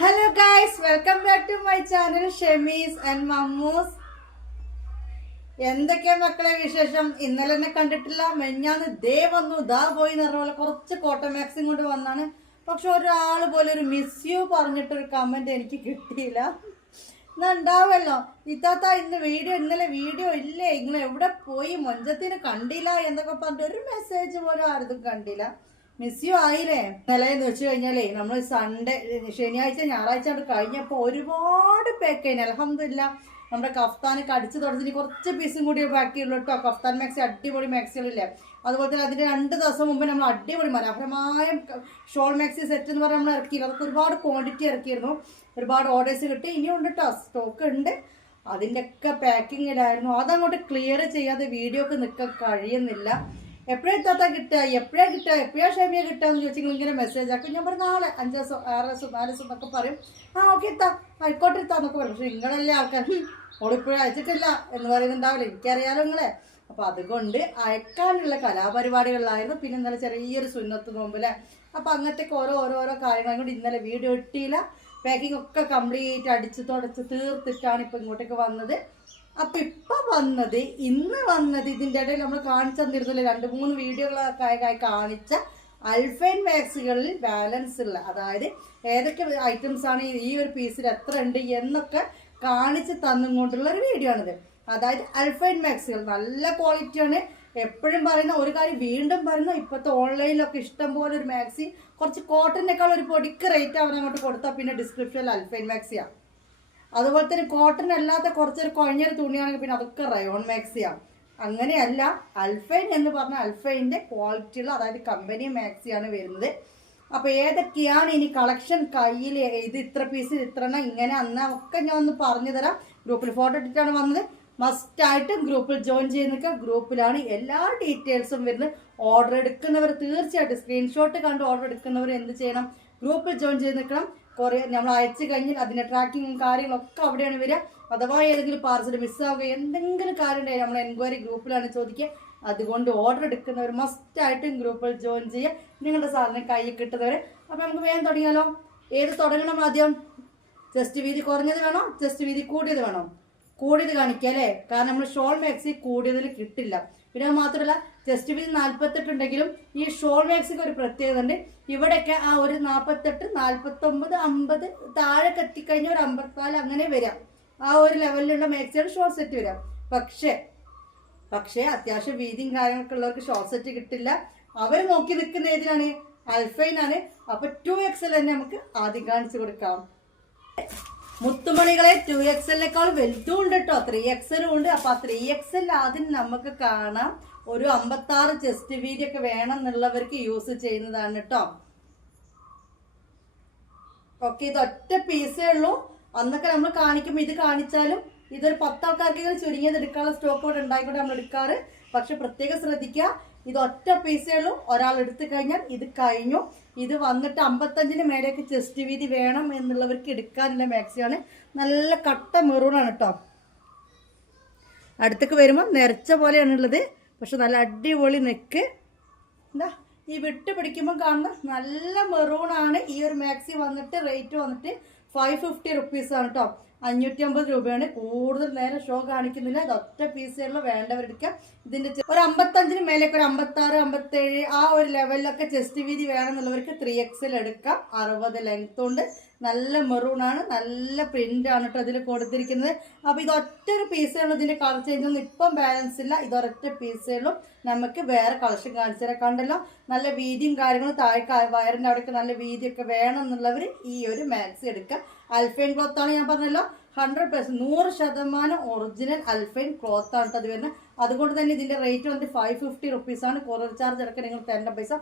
Hello guys, welcome back to my channel Shemees and Mammoos. എന്തൊക്കെയാ മക്കളെ വിശേഷം? ഇന്നലെ എന്നെ കണ്ടിട്ടില്ല, മെഞ്ഞാന്ന് ദേ വന്നു ദാ പോയി എന്ന് പറഞ്ഞ പോലെ കുറച്ച് കോട്ടൺ മാക്സിം കൊണ്ട് വന്നാണ്. പക്ഷെ ഒരാൾ പോലെ ഒരു മിസ് യു പറഞ്ഞിട്ടൊരു കമന്റ് എനിക്ക് കിട്ടിയില്ല. എന്നാ ഉണ്ടാവല്ലോ ഇത്താത്ത ഇന്നലെ വീഡിയോ ഇല്ലേ, ഇങ്ങനെ എവിടെ പോയി, മൊഞ്ചത്തിന് കണ്ടില്ല എന്നൊക്കെ പറഞ്ഞിട്ട് ഒരു മെസ്സേജ് പോലും ആരും കണ്ടില്ല. മിസ് യു ആയില്ലേ. ഇന്നലെന്ന് വെച്ച് കഴിഞ്ഞാലേ നമ്മൾ സൺഡേ ശനിയാഴ്ച ഞായറാഴ്ച കഴിഞ്ഞപ്പോൾ ഒരുപാട് പേക്കൈന് അൽഹംദുലില്ലാ. നമ്മുടെ കഫ്താനൊക്കെ അടിച്ച് തുടച്ചിട്ട് കുറച്ച് പീസും കൂടി ബാക്കിയുള്ളൂ കേട്ടോ. കഫ്താൻ മാക്സി അടിപൊളി മാക്സികളില്ലേ. അതുപോലെ തന്നെ അതിൻ്റെ 2 ദിവസം മുമ്പ് നമ്മൾ അടിപൊളി മനോഹരമായ ഷോൾ മാക്സി സെറ്റ് എന്ന് പറഞ്ഞാൽ നമ്മൾ ഇറക്കിയിരുന്നു. അതൊക്കെ ഒരുപാട് ക്വാണ്ടിറ്റി ഇറക്കിയിരുന്നു, ഒരുപാട് ഓർഡേഴ്സ് കിട്ടി. ഇനിയും ഉണ്ട് കേട്ടോ, സ്റ്റോക്ക് ഉണ്ട്. അതിൻ്റെയൊക്കെ പാക്കിങ്ങിലായിരുന്നു. അതങ്ങോട്ട് ക്ലിയർ ചെയ്യാതെ വീഡിയോക്ക് നിൽക്കാൻ കഴിയുന്നില്ല. എപ്പോഴെത്താത്ത കിട്ടുക, എപ്പോഴാ ഷെമിയ കിട്ടുക എന്ന് ചോദിച്ചെങ്കിൽ ഇങ്ങനെ മെസ്സേജ് ആക്കും. ഞാൻ പറഞ്ഞു നാളെ 5 ദിവസം 6 ദിവസം 4 ദിവസം എന്നൊക്കെ പറയും. ഓക്കെ എത്താ ആയിക്കോട്ടെ എത്താന്നൊക്കെ പറയും. പക്ഷെ നിങ്ങളല്ലേ ആൾക്കാർ ഓളിപ്പോഴും അയച്ചിട്ടില്ല എന്ന് പറയുന്നുണ്ടാവില്ല, എനിക്കറിയാലോ നിങ്ങളെ. അപ്പോൾ അതുകൊണ്ട് അയക്കാനുള്ള കലാപരിപാടികളിലായിരുന്നു. പിന്നെ ഇന്നലെ ചെറിയൊരു സുന്നത്ത് നോമ്പില്ലേ, അപ്പോൾ അങ്ങനത്തെ ഓരോരോ കാര്യങ്ങളും കൊണ്ട് ഇന്നലെ വീഡിയോ ഇട്ടില്ല. പാക്കിംഗ് ഒക്കെ കംപ്ലീറ്റ് അടിച്ച് തുടച്ച് തീർത്തിട്ടാണ് ഇപ്പം ഇങ്ങോട്ടേക്ക് വന്നത്. അപ്പം ഇന്ന് വന്നത് ഇതിൻ്റെ ഇടയിൽ നമ്മൾ കാണിച്ചു തന്നിരുന്നില്ല, 2-3 വീഡിയോകളൊക്കെ കാണിച്ച അൽഫൈൻ മാക്സികളിൽ ബാലൻസ് ഉള്ള, അതായത് ഏതൊക്കെ ഐറ്റംസ് ആണ് ഈ ഒരു പീസിൽ എത്ര ഉണ്ട് എന്നൊക്കെ കാണിച്ച് തന്നുകൊണ്ടുള്ള ഒരു വീഡിയോ ആണിത്. അതായത് അൽഫൈൻ മാക്സികൾ നല്ല ക്വാളിറ്റിയാണ്. എപ്പോഴും പറയുന്ന ഒരു കാര്യം വീണ്ടും പറയുന്നു, ഇപ്പോഴത്തെ ഓൺലൈനിലൊക്കെ ഇഷ്ടം പോലെ ഒരു മാക്സി കുറച്ച് കോട്ടനേക്കാൾ ഒരു പൊടിക്ക് റേറ്റ് അവനങ്ങോട്ട് കൊടുത്താൽ പിന്നെ ഡിസ്ക്രിപ്ഷനിൽ അൽഫൈൻ മാക്സിയാണ്. അതുപോലെ തന്നെ കോട്ടൺ അല്ലാത്ത കുറച്ചൊരു കുഴഞ്ഞൊരു തുണിയാണെങ്കിൽ പിന്നെ അതൊക്കെ റയോൺ മാക്സിയാണ്. അങ്ങനെയല്ല, അൽഫൈൻ എന്ന് പറഞ്ഞാൽ അൽഫൈൻ്റെ ക്വാളിറ്റിയുള്ള, അതായത് കമ്പനി മാക്സിയാണ് വരുന്നത്. അപ്പോൾ ഏതൊക്കെയാണ് ഇനി കളക്ഷൻ കയ്യിൽ, ഇത് ഇത്ര പീസ് ഇത്ര ഇങ്ങനെ അന്നാ ഒക്കെ ഞാൻ ഒന്ന് പറഞ്ഞു തരാം. ഗ്രൂപ്പിൽ ഫോട്ടോ ഇട്ടിട്ടാണ് വന്നത്. മസ്റ്റായിട്ടും ഗ്രൂപ്പിൽ ജോയിൻ ചെയ്യുന്ന ഗ്രൂപ്പിലാണ് എല്ലാ ഡീറ്റെയിൽസും വരുന്നത്. ഓർഡർ എടുക്കുന്നവർ തീർച്ചയായിട്ടും സ്ക്രീൻഷോട്ട് കണ്ട് ഓർഡർ എടുക്കുന്നവർ എന്ത് ചെയ്യണം, ഗ്രൂപ്പിൽ ജോയിൻ ചെയ്ത് നിൽക്കണം. കുറേ നമ്മൾ അയച്ചു കഴിഞ്ഞാൽ അതിൻ്റെ ട്രാക്കിങ്ങും കാര്യങ്ങളൊക്കെ അവിടെയാണ് വരിക. അഥവാ ഏതെങ്കിലും പാർസൽ മിസ്സാവുക എന്തെങ്കിലും കാര്യം ഉണ്ടെങ്കിൽ നമ്മൾ എൻക്വയറി ഗ്രൂപ്പിലാണ് ചോദിക്കുക. അതുകൊണ്ട് ഓർഡർ എടുക്കുന്നവർ മസ്റ്റായിട്ടും ഗ്രൂപ്പിൽ ജോയിൻ ചെയ്യുക, നിങ്ങളുടെ സാധനം കയ്യിൽ കിട്ടുന്നവർ. അപ്പോൾ നമുക്ക് വേഗം തുടങ്ങിയാലോ. ഏത് തുടങ്ങണം ആദ്യം? ചെസ്റ്റ് വീതി കുറഞ്ഞത് വേണോ, ചെസ്റ്റ് വീതി കൂടിയത് വേണോ? കൂടിയത് കാണിക്കുക അല്ലേ, കാരണം നമ്മൾ ഷോൾ മാക്സി കൂടിയതിൽ കിട്ടില്ല. പിന്നെ മാത്രമല്ല, ചെസ്റ്റ് വീതി 48 ഉണ്ടെങ്കിലും ഈ ഷോൾ മാക്സിക്ക് ഒരു പ്രത്യേകത ഉണ്ട്. ഇവിടെയൊക്കെ ആ ഒരു 48, 49, 50 താഴെ എത്തിക്കഴിഞ്ഞാൽ ഒരു 54 അങ്ങനെ വരാം. ആ ഒരു ലെവലിലുള്ള മാക്സിയാണ് ഷോർട്ട് സെറ്റ് വരാം. പക്ഷേ അത്യാവശ്യം വീതിയും കാര്യങ്ങളൊക്കെ ഉള്ളവർക്ക് ഷോർട്ട് സെറ്റ് കിട്ടില്ല. അവർ നോക്കി നിൽക്കുന്ന ഏതിനാണ്? അൽഫൈനാണ്. അപ്പോൾ 2XL തന്നെ നമുക്ക് ആദ്യം കാണിച്ചു കൊടുക്കാം. മുത്തുമണികളെ 2XL വലുതും ഉണ്ട് കേട്ടോ, 3XL ഉണ്ട്. അപ്പൊ ആ 3XL ആദ്യം നമുക്ക് കാണാം. ഒരു 56 ചെസ്റ്റ് വീതി ഒക്കെ വേണം എന്നുള്ളവർക്ക് യൂസ് ചെയ്യുന്നതാണ് കേട്ടോ. ഓക്കെ, ഇത് ഒറ്റ പീസേ ഉള്ളൂ. അന്നൊക്കെ നമ്മൾ കാണിക്കുമ്പോൾ ഇത് കാണിച്ചാലും ഇതൊരു 10 ആൾക്കാർക്ക് ചുരുങ്ങിയത് എടുക്കാനുള്ള സ്റ്റോക്ക് ഇവിടെ ഉണ്ടായിക്കൊണ്ട് നമ്മൾ എടുക്കാറ്. പക്ഷെ പ്രത്യേകം ശ്രദ്ധിക്കുക, ഇത് ഒറ്റ പീസേ ഉള്ളൂ. ഒരാൾ എടുത്തു കഴിഞ്ഞാൽ ഇത് കഴിഞ്ഞു. ഇത് വന്നിട്ട് 55-ന് മേലേക്ക് ചെസ്റ്റ് വീതി വേണം എന്നുള്ളവർക്ക് എടുക്കാനുള്ള മാക്സിയാണ്. നല്ല കട്ട മെറൂണാണ് കേട്ടോ. അടുത്തേക്ക് വരുമ്പോൾ നിറച്ച പോലെയാണുള്ളത്. പക്ഷെ നല്ല അടിപൊളി നെക്ക്. എന്താ ഈ വിട്ട് പിടിക്കുമ്പോൾ കാണുന്ന നല്ല മെറൂണാണ്. ഈ ഒരു മാക്സി വന്നിട്ട് റേറ്റ് വന്നിട്ട് 550 റുപ്പീസാണ് കേട്ടോ. 550 രൂപയാണ്. കൂടുതൽ നേരം ഷോ കാണിക്കുന്നില്ല. ഇത് ഒറ്റ പീസുകളിൽ വേണ്ടവരെടുക്കുക. ഇതിൻ്റെ ഒരു 55-ന് മേലേക്ക് ഒരു 56, 57 ആ ഒരു ലെവലിലൊക്കെ ചെസ്റ്റ് വീതി വേണമെന്നുള്ളവർക്ക് 3XL എടുക്കാം. 60 ലെങ്ത് ഉണ്ട്. നല്ല മെറൂണാണ്, നല്ല പ്രിൻ്റാണ് കേട്ടോ ഇതിൽ കൊടുത്തിരിക്കുന്നത്. അപ്പോൾ ഇത് ഒറ്റൊരു പീസേ ഉള്ളൂ. ഇതിൻ്റെ കളർ ചേഞ്ച് ഒന്നും ഇപ്പം ബാലൻസ് ഇല്ല. ഇതൊരൊറ്റ പീസേ ഉള്ളൂ. നമുക്ക് വേറെ കളക്ഷൻ കാണിച്ചു തരാം. കണ്ടല്ലോ, നല്ല വീതിയും കാര്യങ്ങളും താഴെ വയറിൻ്റെ അവിടെയൊക്കെ നല്ല വീതിയൊക്കെ വേണം എന്നുള്ളവർ ഈ ഒരു മാക്സി എടുക്കുക. അൽഫൈൻ ക്ലോത്താണ് ഞാൻ പറഞ്ഞല്ലോ. 100%, 100% ഒറിജിനൽ അൽഫൈൻ ക്ലോത്ത് ആണ് അത് വരുന്നത്. അതുകൊണ്ട് തന്നെ ഇതിൻ്റെ റേറ്റ് വന്നിട്ട് 550 റുപ്പീസാണ്. കൊറിയർ ചാർജ് അടക്കം നിങ്ങൾ തരേണ്ട പൈസ